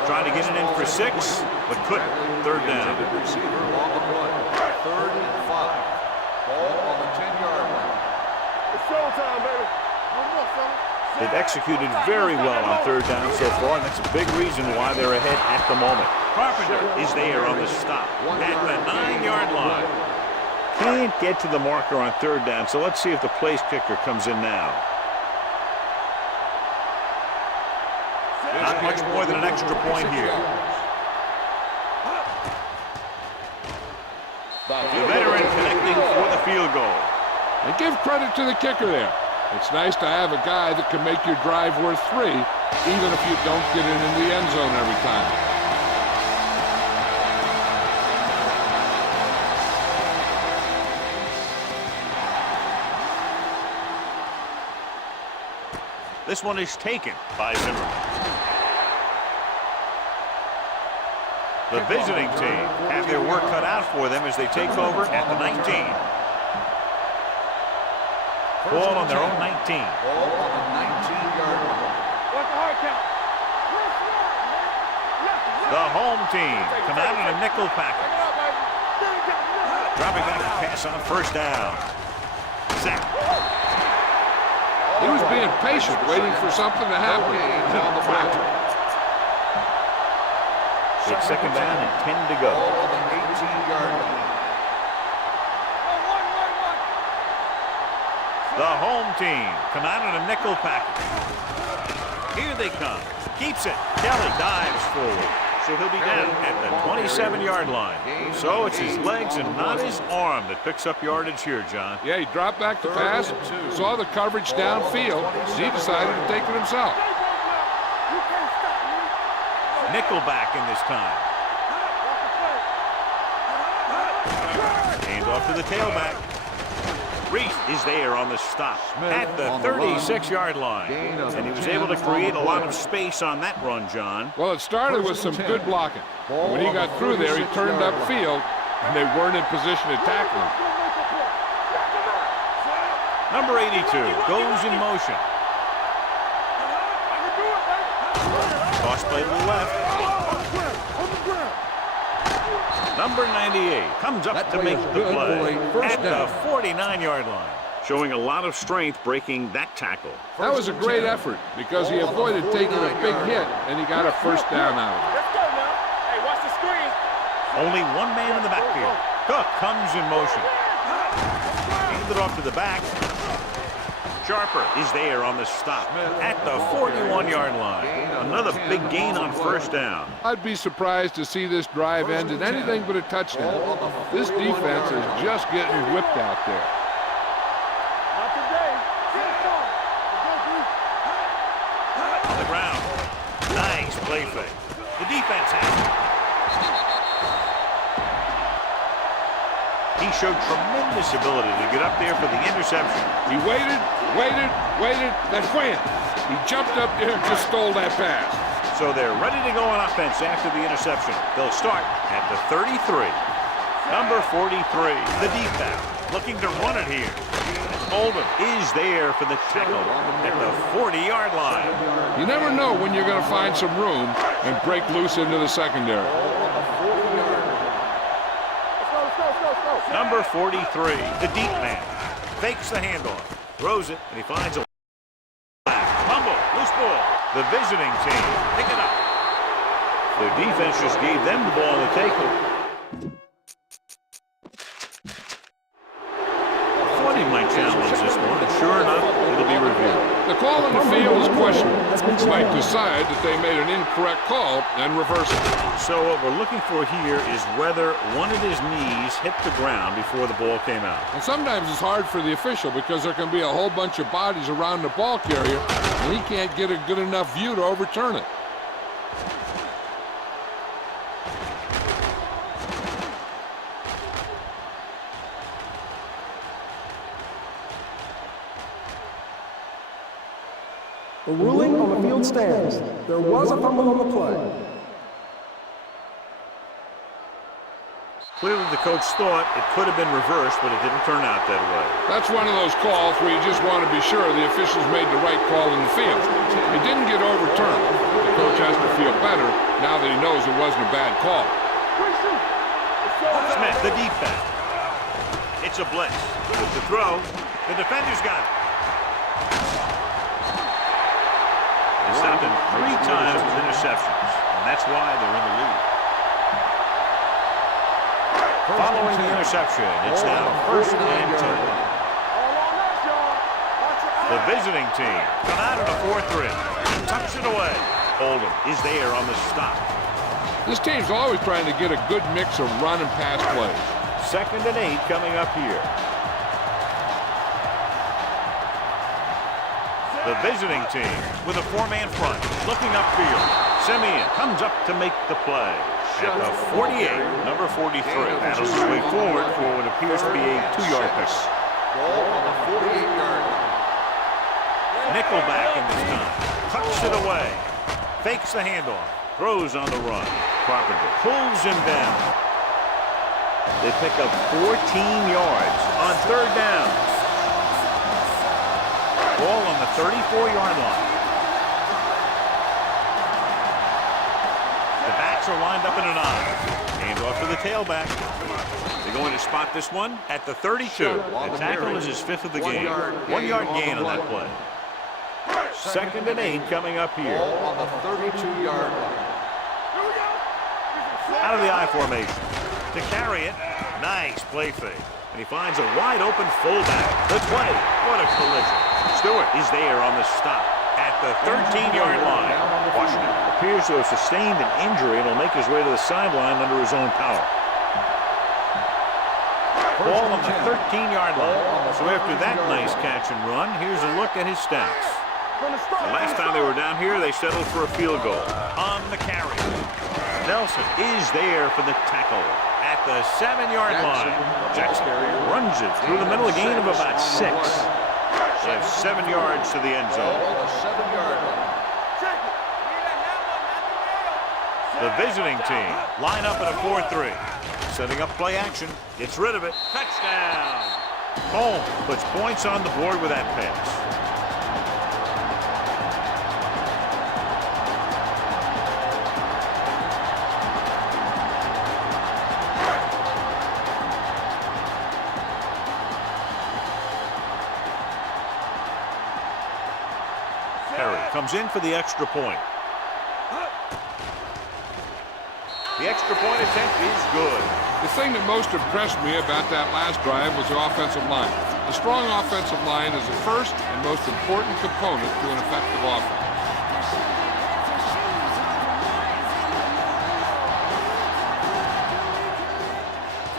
Trying to get it in for 6, but couldn't. Third down. Receiver on the play. 3rd and 5. Ball on the 10-yard line. It's showtime, baby. One more, fella. They've executed very well on 3rd down so far, and that's a big reason why they're ahead at the moment. Carpenter is there on the stop at the 9-yard line. Can't get to the marker on 3rd down, so let's see if the place kicker comes in now. Not much more than an extra point here. The veteran connecting for the field goal. And give credit to the kicker there. It's nice to have a guy that can make your drive worth 3, even if you don't get it in the end zone every time. This one is taken by Zimmerman. The visiting team have their work cut out for them as they take over at the 19. Ball on their own 19. Ball on the 19-yard line. What's the hard count? The home team come out in a nickel package. Dropping back to pass on 1st down. Sack. He was being patient, waiting for something to happen. On the play. It's 2nd down and 10 to go. Ball on the 18-yard line. The home team come out in a nickel package. Here they come. Keeps it. Kelly dives forward. So he'll be down at the 27-yard line. So it's his legs and not his arm that picks up yardage here, John. Yeah, he dropped back to pass, saw the coverage downfield, and he decided to take it himself. Nickelback in this time. Hand off to the tailback. Reese is there on the stop at the 36-yard line. And he was able to create a lot of space on that run, John. Well, it started with some good blocking. When he got through there, he turned upfield, and they weren't in position to tackle him. Number 82 goes in motion. Toss play to the left. Number 98 comes up to make the play at the 49-yard line. Showing a lot of strength breaking that tackle. That was a great effort because he avoided taking a big hit, and he got a 1st down out of it. Let's go now. Hey, watch the screen. Only one man in the backfield. Cook comes in motion. Handed off to the back. Sharper is there on the stop at the 41-yard line. Another big gain on 1st down. I'd be surprised to see this drive end in anything but a touchdown. This defense is just getting whipped out there. Not today. On the ground. Nice play fake. The defense has it. He showed tremendous ability to get up there for the interception. He waited, then wham! He jumped up there and just stole that pass. So they're ready to go on offense after the interception. They'll start at the 33. Number 43, the deep back, looking to run it here. Oldham is there for the tackle at the 40-yard line. You never know when you're going to find some room and break loose into the secondary. Number 43, the deep man, fakes the handoff, throws it, and he finds a fumble, loose ball. The visiting team pick it up. Their defense just gave them the ball to take it. Thought he might challenge this one, and sure enough, it'll be reviewed. The call in the field is questionable. You might decide that they made an incorrect call and reverse it. So what we're looking for here is whether one of his knees hit the ground before the ball came out. And sometimes it's hard for the official because there can be a whole bunch of bodies around the ball carrier, and he can't get a good enough view to overturn it. The ruling on the field stands. There was a fumble on the play. Clearly the coach thought it could have been reversed, but it didn't turn out that way. That's one of those calls where you just want to be sure the officials made the right call in the field. It didn't get overturned. The coach has to feel better now that he knows it wasn't a bad call. Smith, the deep back. It's a blitz. With the throw, the defender's got it. They stopped him 3 times with interceptions, and that's why they're in the lead. Following the interception, it's now 1st and 10. The visiting team come out in a 4-3. Tucks it away. Oldham is there on the stop. This team's always trying to get a good mix of run and pass plays. 2nd and 8 coming up here. The visiting team with a 4-man front, looking upfield. Simeon comes up to make the play. At the 48, number 43, battles his way forward for what appears to be a 2-yard pick. Ball on the 48-yard line. Nickelback in this time. Tucks it away. Fakes the handoff. Throws on the run. Carpenter pulls him down. They pick up 14 yards on 3rd down. Ball on the 34-yard line. The backs are lined up in an I. Handoff to the tailback. They're going to spot this one at the 32. The tackle is his 5th of the game. 1-yard gain on that play. 2nd and 8 coming up here. Ball on the 32-yard line. Out of the I formation. To carry it. Nice play fake. And he finds a wide open fullback. The 20. What a collision. Stewart is there on the stop at the 13-yard line. Washington appears to have sustained an injury and will make his way to the sideline under his own power. Ball on the 13-yard line. So after that nice catch and run, here's a look at his stats. The last time they were down here, they settled for a field goal. On the carry. Nelson is there for the tackle at the 7-yard line. Jackson runs it through the middle, a gain of about 6. They have 7 yards to the end zone. Ball on the 7-yard line. The visiting team line up at a 4-3. Setting up play action. Gets rid of it. Touchdown. Holmes puts points on the board with that pass. Comes in for the extra point. The extra point attempt is good. The thing that most impressed me about that last drive was the offensive line. A strong offensive line is the first and most important component to an effective offense.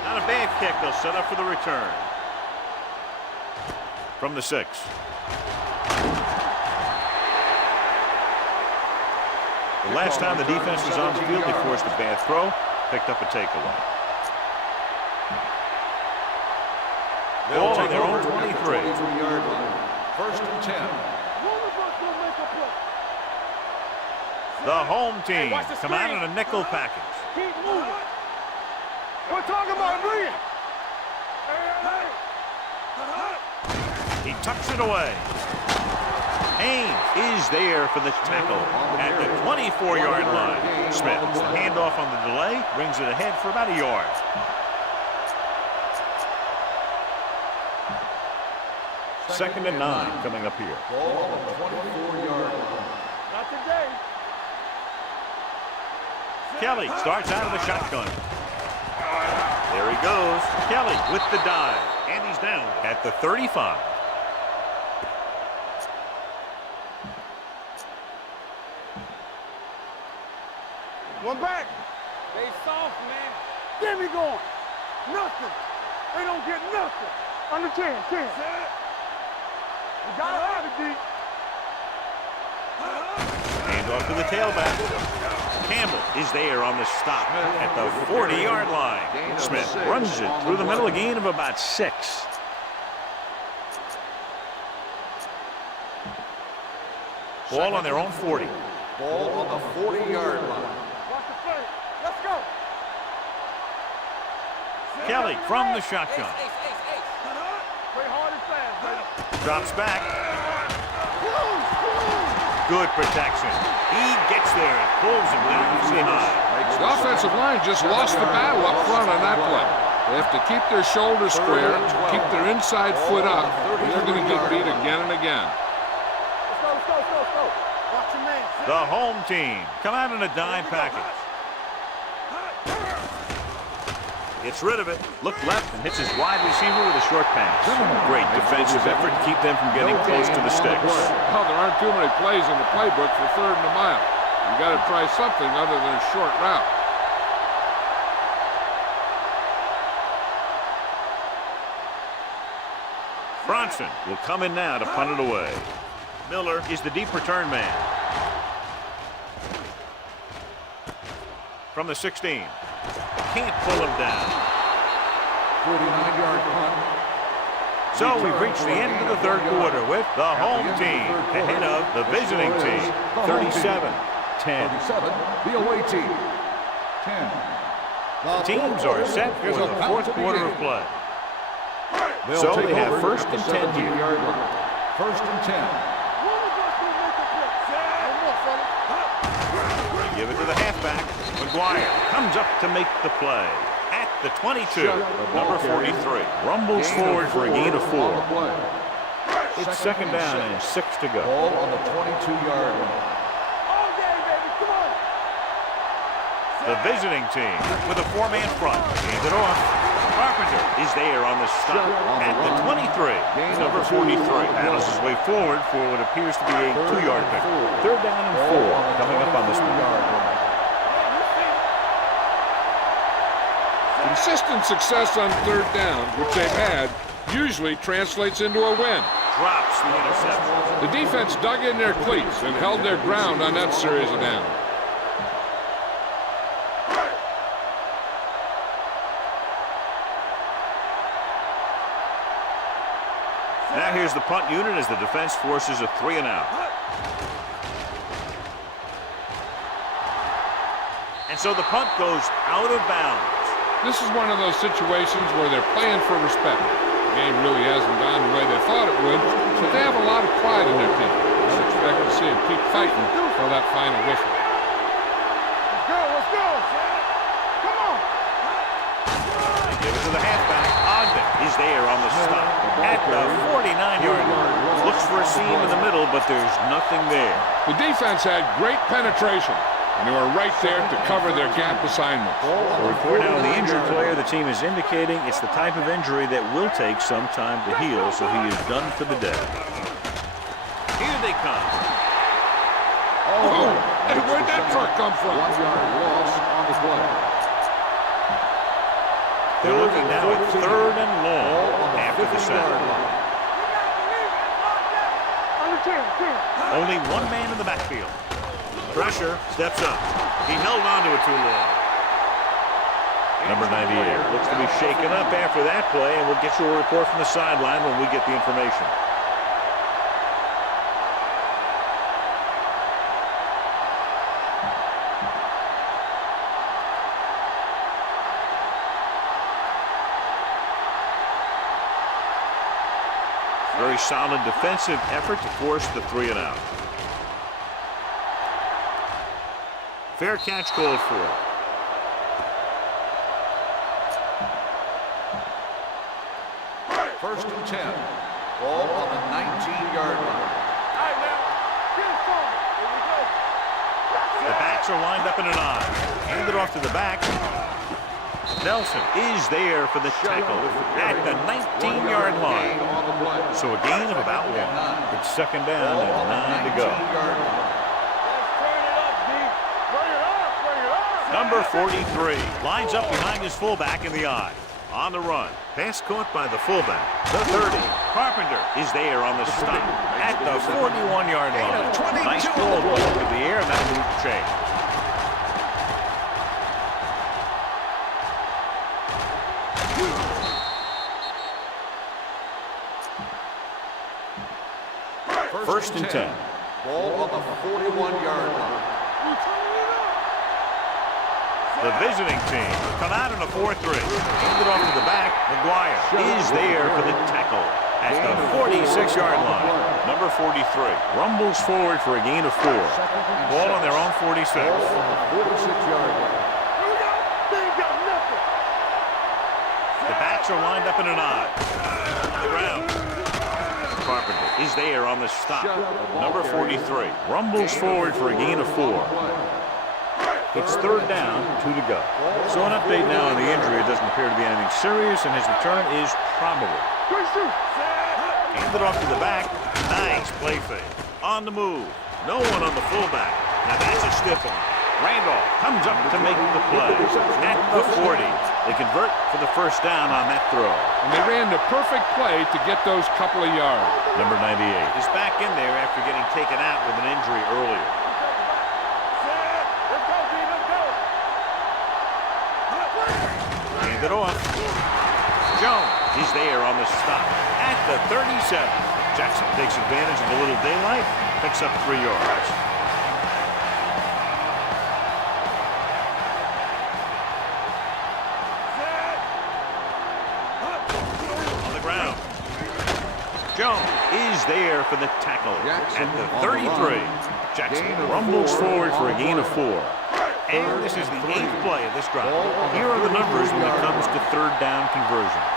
Not a bad kick. They'll set up for the return. From the 6. The last time the defense was on the field, they forced a bad throw, picked up a takeaway. Ball on their own 23. 23-yard line. 1st and 10. The home team come out in a nickel package. Keep moving. We're talking about Green. He tucks it away. Haynes is there for the tackle at the 24-yard line. Smith, the handoff on the delay, brings it ahead for about a yard. Second and 9 coming up here. Ball on the 24-yard line. Not today. Kelly starts out of the shotgun. There he goes. Kelly with the dive. And he's down at the 35. One back. They soft, man. Get me going. Nothing. They don't get nothing. Under 10. You got to have it, D. Hand off to the tailback. Campbell is there on the stop at the 40-yard line. Smith runs it through the middle, a gain of about 6. Ball on their own 40. Ball on the 40-yard line. Watch the play. Let's go. Kelly from the shotgun. Play hard and fast, baby. Drops back. Good protection. He gets there and pulls him down behind. The offensive line just lost the battle up front on that play. They have to keep their shoulders square, keep their inside foot up, and they're going to get beat again and again. Let's go. Watch your man. The home team come out in a dime package. Gets rid of it, look left, and hits his wide receiver with a short pass. Great defensive effort to keep them from getting close to the sticks. Well, there aren't too many plays in the playbook for 3rd and a mile. You got to try something other than a short route. Bronson will come in now to punt it away. Miller is the deep return man. From the 16. Can't pull him down. 49-yard punt. So we've reached the end of the 3rd quarter with the home team ahead of the visiting team. 37-10. 37, the away team. 10. The teams are set for the 4th quarter of play. So they have 1st and 10 here. 1st and 10. They give it to the halfback. McGuire comes up to make the play. At the 22, number 43. Rumbles forward for a gain of 4. It's 2nd down and 6 to go. Ball on the 22-yard line. The visiting team with a 4-man front. Hands it off. Carpenter is there on the stop at the 23. Number 43 battles his way forward for what appears to be a 2-yard pick. 3rd down and 4 coming up on this one. Consistent success on 3rd down, which they've had, usually translates into a win. Drops the interception. The defense dug in their cleats and held their ground on that series of downs. Now here's the punt unit as the defense forces a 3-and-out. And so the punt goes out of bounds. This is one of those situations where they're playing for respect. The game really hasn't gone the way they thought it would, but they have a lot of pride in their team. I expect to see them keep fighting for that final whistle. Let's go. Come on. They give it to the halfback. Ogden is there on the stop at the 49-yard line. Looks for a seam in the middle, but there's nothing there. The defense had great penetration, and they were right there to cover their gap assignments. A report out on the injured player. The team is indicating it's the type of injury that will take some time to heal, so he is done for the day. Here they come. Oh, hey, where'd that truck come from? 1-yard loss on the play. They're looking now at 3rd and long after the sack. Under 10. Only one man in the backfield. Pressure steps up. He held on to it too long. Number 98 looks to be shaken up after that play, and we'll get you a report from the sideline when we get the information. Very solid defensive effort to force the 3-and-out. Fair catch called for. First and 10. Ball on the 19-yard line. All right, now. Get it started. Here we go. The backs are lined up in an I. Hand it off to the back. Nelson is there for the tackle at the 19-yard line. So a gain of about 1. It's 2nd down and 9 to go. Let's turn it up, D. Bring it up. Number 43 lines up behind his fullback in the I. On the run. Pass caught by the fullback. The 30. Carpenter is there on the stop at the 41-yard line. Nice ball going through the air, and that'll move the chain. First and 10. Ball on the 41-yard line. The visiting team come out in a 4-3. Hand it off to the back. McGuire is there for the tackle at the 46-yard line. Number 43 rumbles forward for a gain of 4. Ball on their own 46. 46-yard line. The backs are lined up in an I. The ground. Carpenter is there on the stop. Number 43 rumbles forward for a gain of 4. It's third down, 2 to go. So an update now on the injury. It doesn't appear to be anything serious, and his return is probable. Hand it off to the back. Nice play fake. On the move. No one on the fullback. Now that's a stiff one. Randolph comes up to make the play at the 40. They convert for the first down on that throw. And they ran the perfect play to get those couple of yards. Number 98 is back in there after getting taken out with an injury earlier. Hand it off. Jones is there on the stop at the 37. Jackson takes advantage of a little daylight, picks up 3 yards. On the ground. Jones is there for the tackle at the 33. Jackson rumbles forward for a gain of 4. And this is the 8th play of this drive. Here are the numbers when it comes to third down conversions.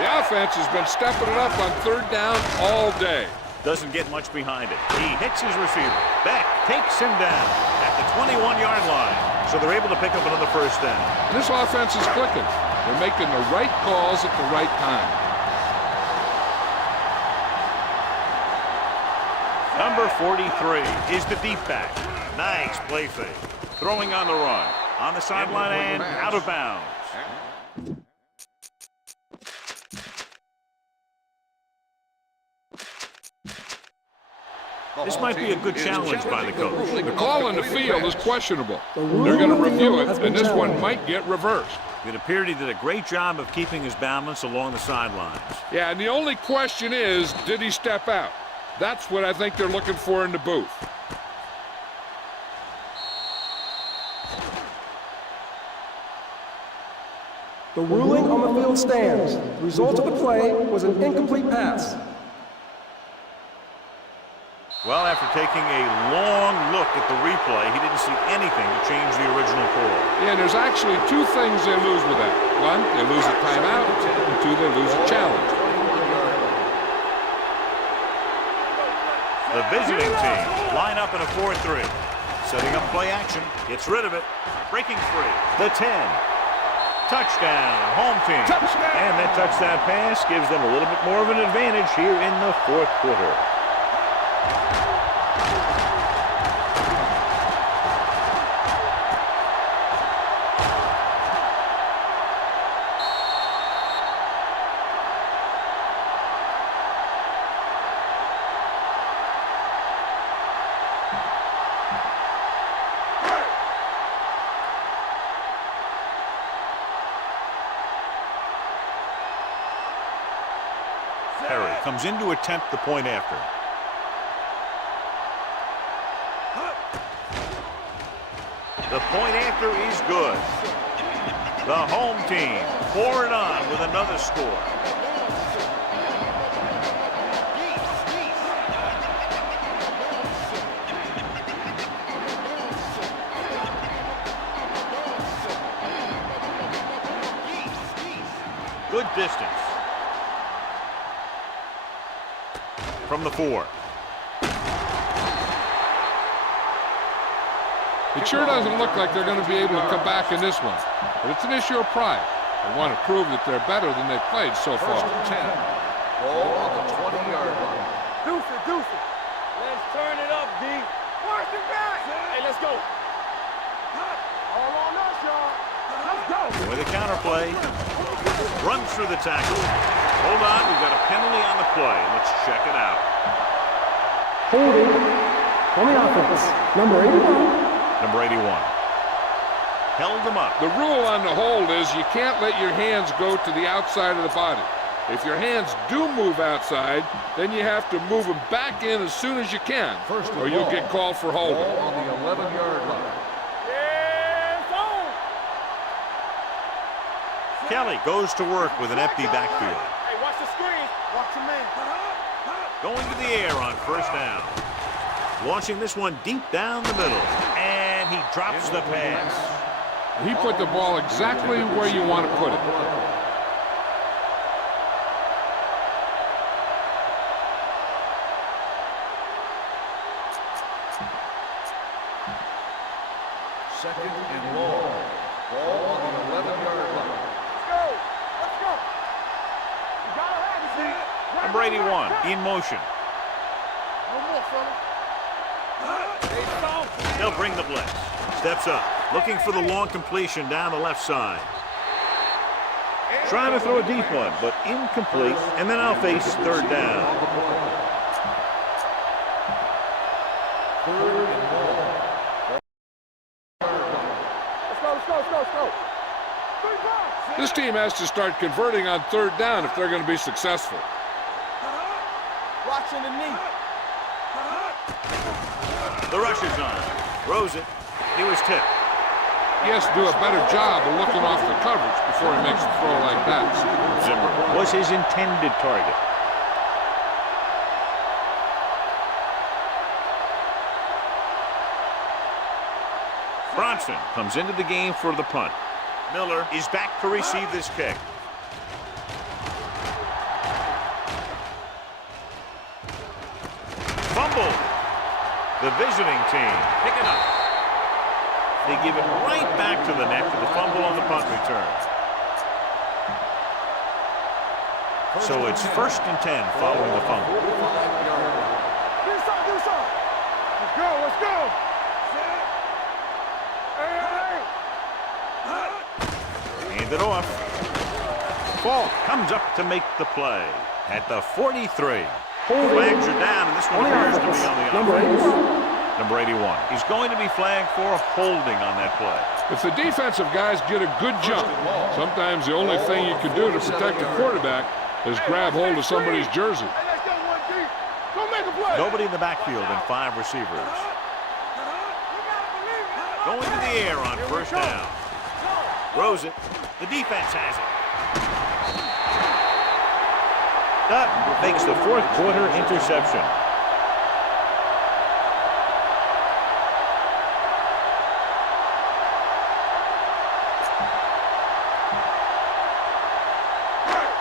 The offense has been stepping it up on third down all day. Doesn't get much behind it. He hits his receiver. Beck takes him down at the 21-yard line. So they're able to pick up another first down. This offense is clicking. They're making the right calls at the right time. Number 43 is the deep back. Nice play fake. Throwing on the run. On the sideline and out of bounds. This might be a good challenge by the coach. The call on the field is questionable. They're going to review it, and this one might get reversed. It appeared he did a great job of keeping his balance along the sidelines. Yeah, and the only question is, did he step out? That's what I think they're looking for in the booth. The ruling on the field stands. The result of the play was an incomplete pass. Well, after taking a long look at the replay, he didn't see anything to change the original call. Yeah, there's actually 2 things they lose with that. 1, they lose a timeout, and 2, they lose a challenge. The visiting team line up in a 4-3. Setting up play action. Gets rid of it. Breaking free. The 10. Touchdown, home team. Touchdown! And that touchdown pass gives them a little bit more of an advantage here in the 4th quarter. Comes in to attempt the point after. The point after is good. The home team poured on with another score. Good distance. From the 4. It sure doesn't look like they're going to be able to come back in this one. But it's an issue of pride. They want to prove that they're better than they've played so far. First and 10. Ball on the 20-yard line. Deuce it. Let's turn it up, D. Force it back. Hey, let's go. All on us, y'all. Let's go. With a counter play. Runs through the tackle. Hold on, we've got a penalty on the play. Let's check it out. Holding on the offense. Number 81. Number 81. Held him up. The rule on the hold is you can't let your hands go to the outside of the body. If your hands do move outside, then you have to move them back in as soon as you can, or you'll get called for holding. Ball on the 11-yard line. Kelly goes to work with an empty backfield. Hey, watch the screen. Watch your man. Going to the air on first down. Launching this one deep down the middle. And he drops the pass. He put the ball exactly where you want to put it. Second and long. Ball on the 11-yard line. Let's go. You gotta have it, see. Number 81 in motion. No more, fella. They'll bring the blitz. Steps up. Looking for the long completion down the left side. Trying to throw a deep one, but incomplete. And then I'll face third down. Third and long. Let's go. This team has to start converting on third down if they're going to be successful. Watching the knee. The rush is on. Throws it. He was tipped. He has to do a better job of looking off the coverage before he makes a throw like that. Zimmer was his intended target. Bronson comes into the game for the punt. Miller is back to receive this kick. Fumble. The visiting team pick it up. They give it right back to the net for the fumble on the punt return. So it's 1st and 10 following the fumble. Do something. Let's go. Hand it off. Falk comes up to make the play at the 43. Flags are down, and this one appears to be on the offense. Number 81. He's going to be flagged for holding on that play. If the defensive guys get a good jump, sometimes the only thing you can do to protect the quarterback is grab hold of somebody's jersey. Hey, let's go one deep. Go make a play. Nobody in the backfield and 5 receivers. Going to the air on first down. Throws it. The defense has it. That makes the 4th quarter interception.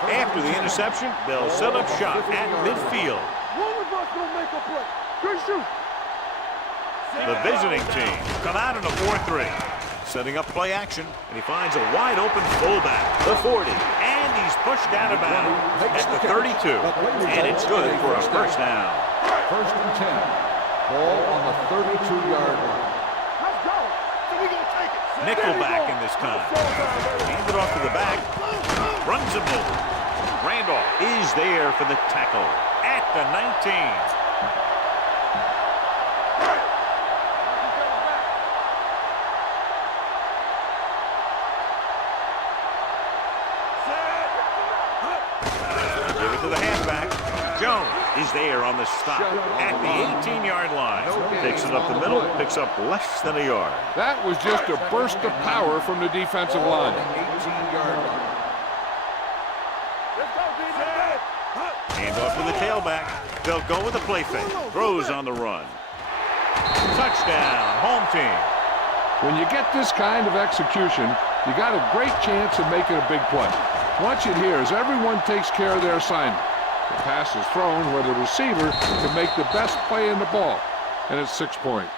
After the interception, they'll set up shop at midfield. One of us will make a play. Good shoot. The visiting team come out in a 4-3. Setting up play action, and he finds a wide open fullback. The 40, and he's pushed out of bounds at the 32. And it's good for a first down. 1st and 10. Ball on the 32-yard line. Let's go. So we gonna take it. Nickelback in this time. Hands it off to the back. Runs him over. Randolph is there for the tackle at the 19. Give it to the halfback. Jones is there on the stop at the 18-yard line. Takes it up the middle, picks up less than a yard. That was just a burst of power from the defensive line. 18-yard line. Hand off to the tailback. They'll go with a play fake. Throws on the run. Touchdown, home team. When you get this kind of execution, you got a great chance of making a big play. Watch it here as everyone takes care of their assignment. The pass is thrown where the receiver can make the best play in the ball, and it's 6 points.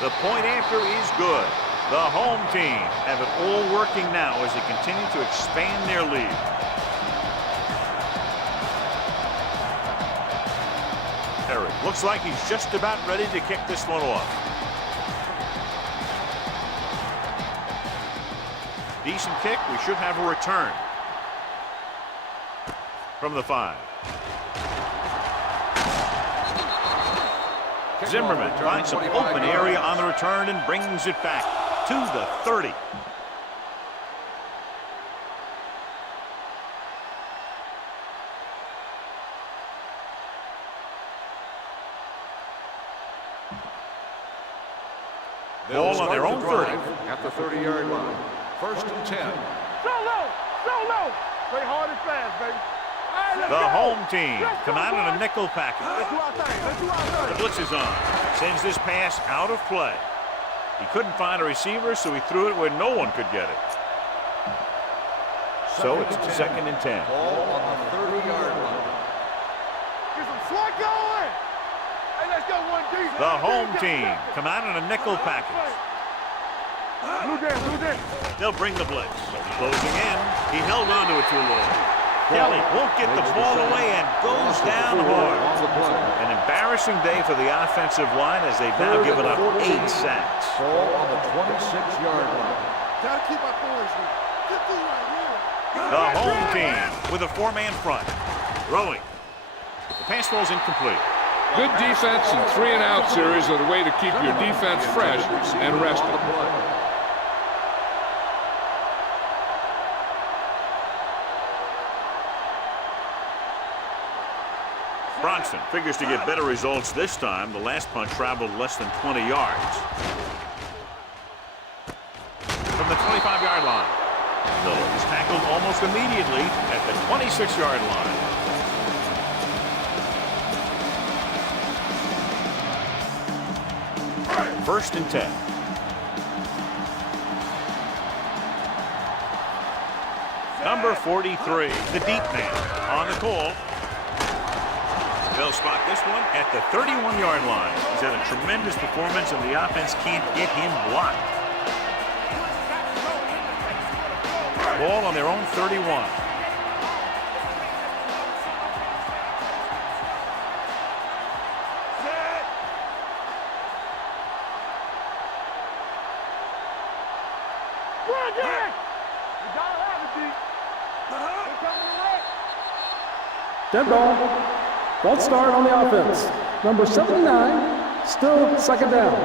The point after is good. The home team have it all working now as they continue to expand their lead. Eric looks like he's just about ready to kick this one off. Decent kick. We should have a return from the 5. Zimmerman finds some open area on the return and brings it back to the 30. Ball on their own 30. At the 30-yard line. 1st and 10. So low. Play hard and fast, baby. All right, let's The go. home team come out in a nickel package. Let's do our thing. The blitz is on. Sends this pass out of play. He couldn't find a receiver, so he threw it where no one could get it. So it's 2nd and 10. Ball on the 30-yard line. Get some swat going. Hey, let's go one deep. The home team come out in a nickel package. Blue down. They'll bring the blitz. Closing in. He held on to it too long. Kelly won't get the ball away and goes down hard. An embarrassing day for the offensive line as they've now given up 8 sacks. Ball on the 26-yard line. Gotta keep our boys here. Get through right here. The home team with a 4-man front. Throwing. The pass ball's incomplete. Good defense and 3-and-out series are the way to keep your defense fresh and rested. Bronson figures to get better results this time. The last punt traveled less than 20 yards. From the 25-yard line. Miller is tackled almost immediately at the 26-yard line. First and 10. Number 43, the deep man on the call. They'll spot this one at the 31-yard line. He's had a tremendous performance, and the offense can't get him blocked. Ball on their own 31. Dead ball. False start on the offense. Number 79, still 2nd down.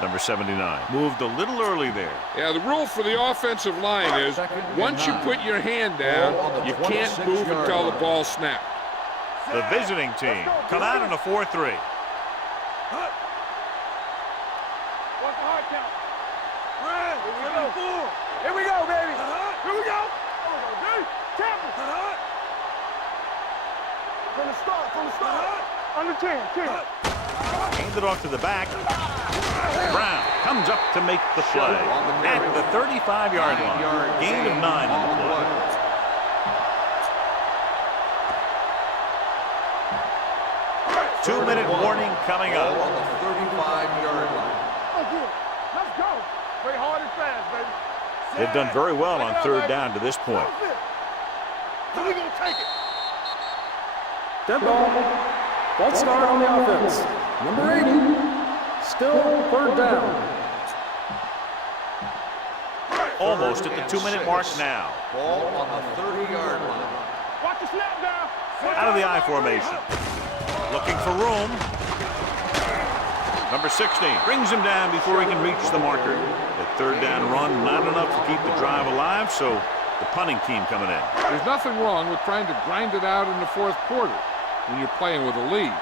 Number 79 moved a little early there. Yeah, the rule for the offensive line is once you put your hand down, you can't move until the ball snapped. The visiting team come out in a 4-3. What's the hard count? Red. Here we go, baby. Here we go. From the start. Under 10. Handed off to the back. Brown comes up to make the play at the 35-yard line. Gain of 9 on the play. Two-minute warning coming up. On the 35-yard line. Oh, good. Let's go. Play hard and fast, baby. They've done very well on 3rd down to this point. So we gonna take it. Dead ball. False start on the offense. Number 80, still 3rd down. Almost at the 2-minute mark now. Ball on the 30-yard line. Watch the snap down. Out of the I formation. Looking for room. Number 16 brings him down before he can reach the marker. The 3rd down run not enough to keep the drive alive, so the punting team coming in. There's nothing wrong with trying to grind it out in the 4th quarter when you're playing with a lead.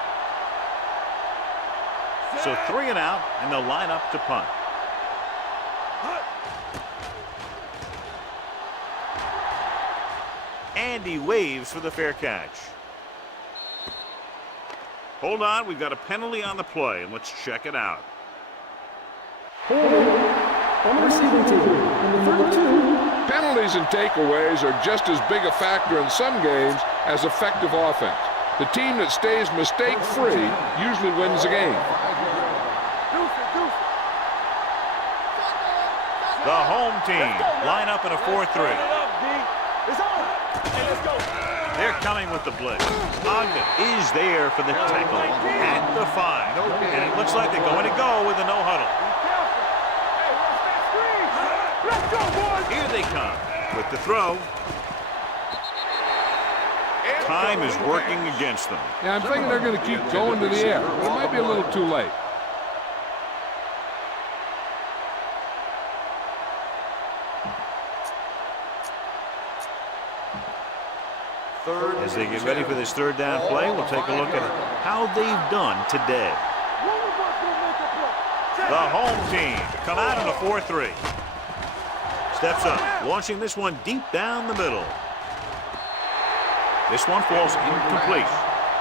So 3 and out, and they'll line up to punt. And he waves for the fair catch. Hold on, we've got a penalty on the play, and let's check it out. Holding on the receiving team. Number 32. Penalties and takeaways are just as big a factor in some games as effective offense. The team that stays mistake-free usually wins the game. Deuce it. The home team line up in a 4-3. It's on. Hey, let's go. They're coming with the blitz. Ogden is there for the tackle at the 5. And it looks like they're going to go with a no huddle. Hey, watch that screen. Let's go, boys. Here they come with the throw. Time is working against them. Yeah, I'm thinking they're going to keep going to the air, but it might be a little too late. As they get ready for this third down play, we'll take a look at how they've done today. The home team come out in a 4-3. Steps up, launching this one deep down the middle. This one falls incomplete.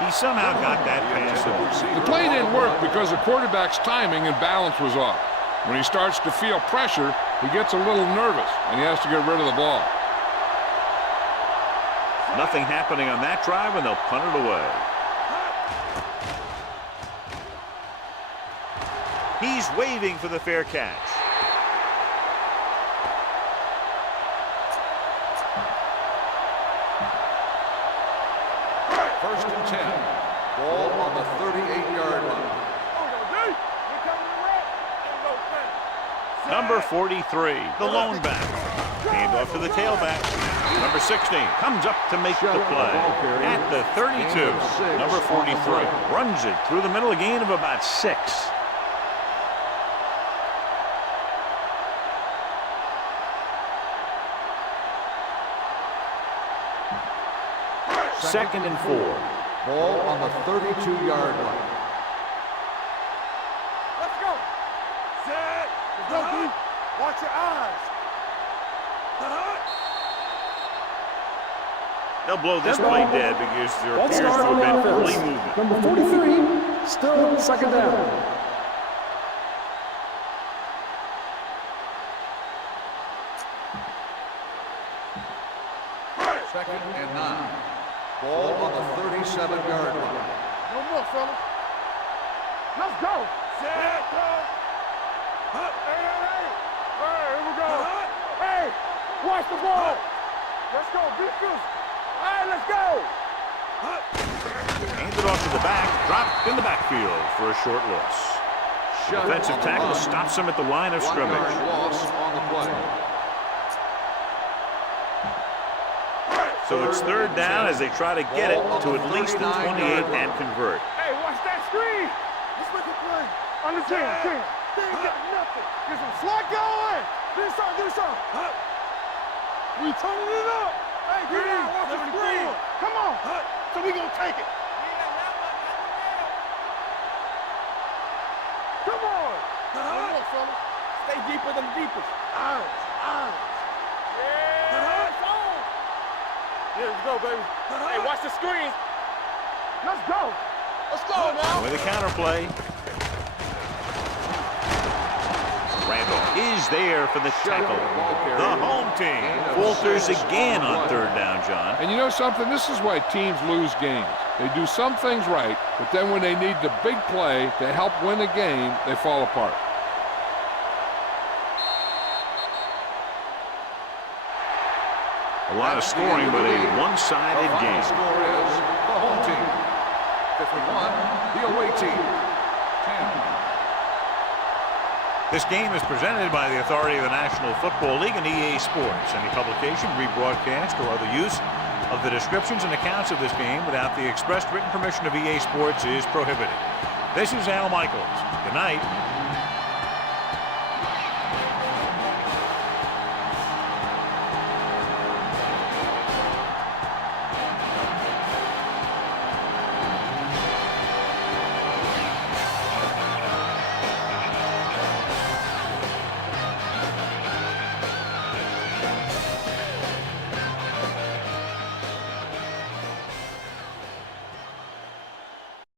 He somehow got that pass off. The play didn't work because the quarterback's timing and balance was off. When he starts to feel pressure, he gets a little nervous, and he has to get rid of the ball. Nothing happening on that drive, and they'll punt it away. He's waving for the fair catch. First and 10. Ball on the 38-yard line. Number 43, the lone back. Hand off to the tailback. Number 16 comes up to make the play. At the 32, number 43 runs it through the middle, a gain of about 6. Second and 4. Ball on the 32-yard line. Let's go. Set. Go, D. Watch your eyes. They'll blow this play dead because there appears to have been early movement. Number 43, still second down. Second and 9. Ball on the 37-yard line. No more, fellas. Let's go. Set. Go. Hey, hey, hey. Hey, here we go. Hey, watch the ball. Let's go, defense. All right, let's go. Handed off to the back, dropped in the backfield for a short loss. Defensive tackle stops him at the line of scrimmage. 1 yard loss on the play. So it's third down as they try to get it to at least the 28 and convert. Hey, watch that screen. Let's make a play. On the 10. They ain't got nothing. Get some slot going. Do something. We turning it up. Hey, get out. Watch the screen. Come on. So we gonna take it. Come on. Come on, fellas. Stay deeper than deepest. Eyes. Yeah. It's on. Here we go, baby. Hey, watch the screen. Let's go. Let's go now. With a counter play. Randall is there for the tackle. The home team falters again on third down, John. And you know something? This is why teams lose games. They do some things right, but then when they need the big play to help win a game, they fall apart. A lot of scoring, but a one-sided The game. score is the home team 51, the away team 10. This game is presented by the authority of the National Football League and EA Sports. Any publication, rebroadcast, or other use of the descriptions and accounts of this game without the expressed written permission of EA Sports is prohibited. This is Al Michaels. Good night.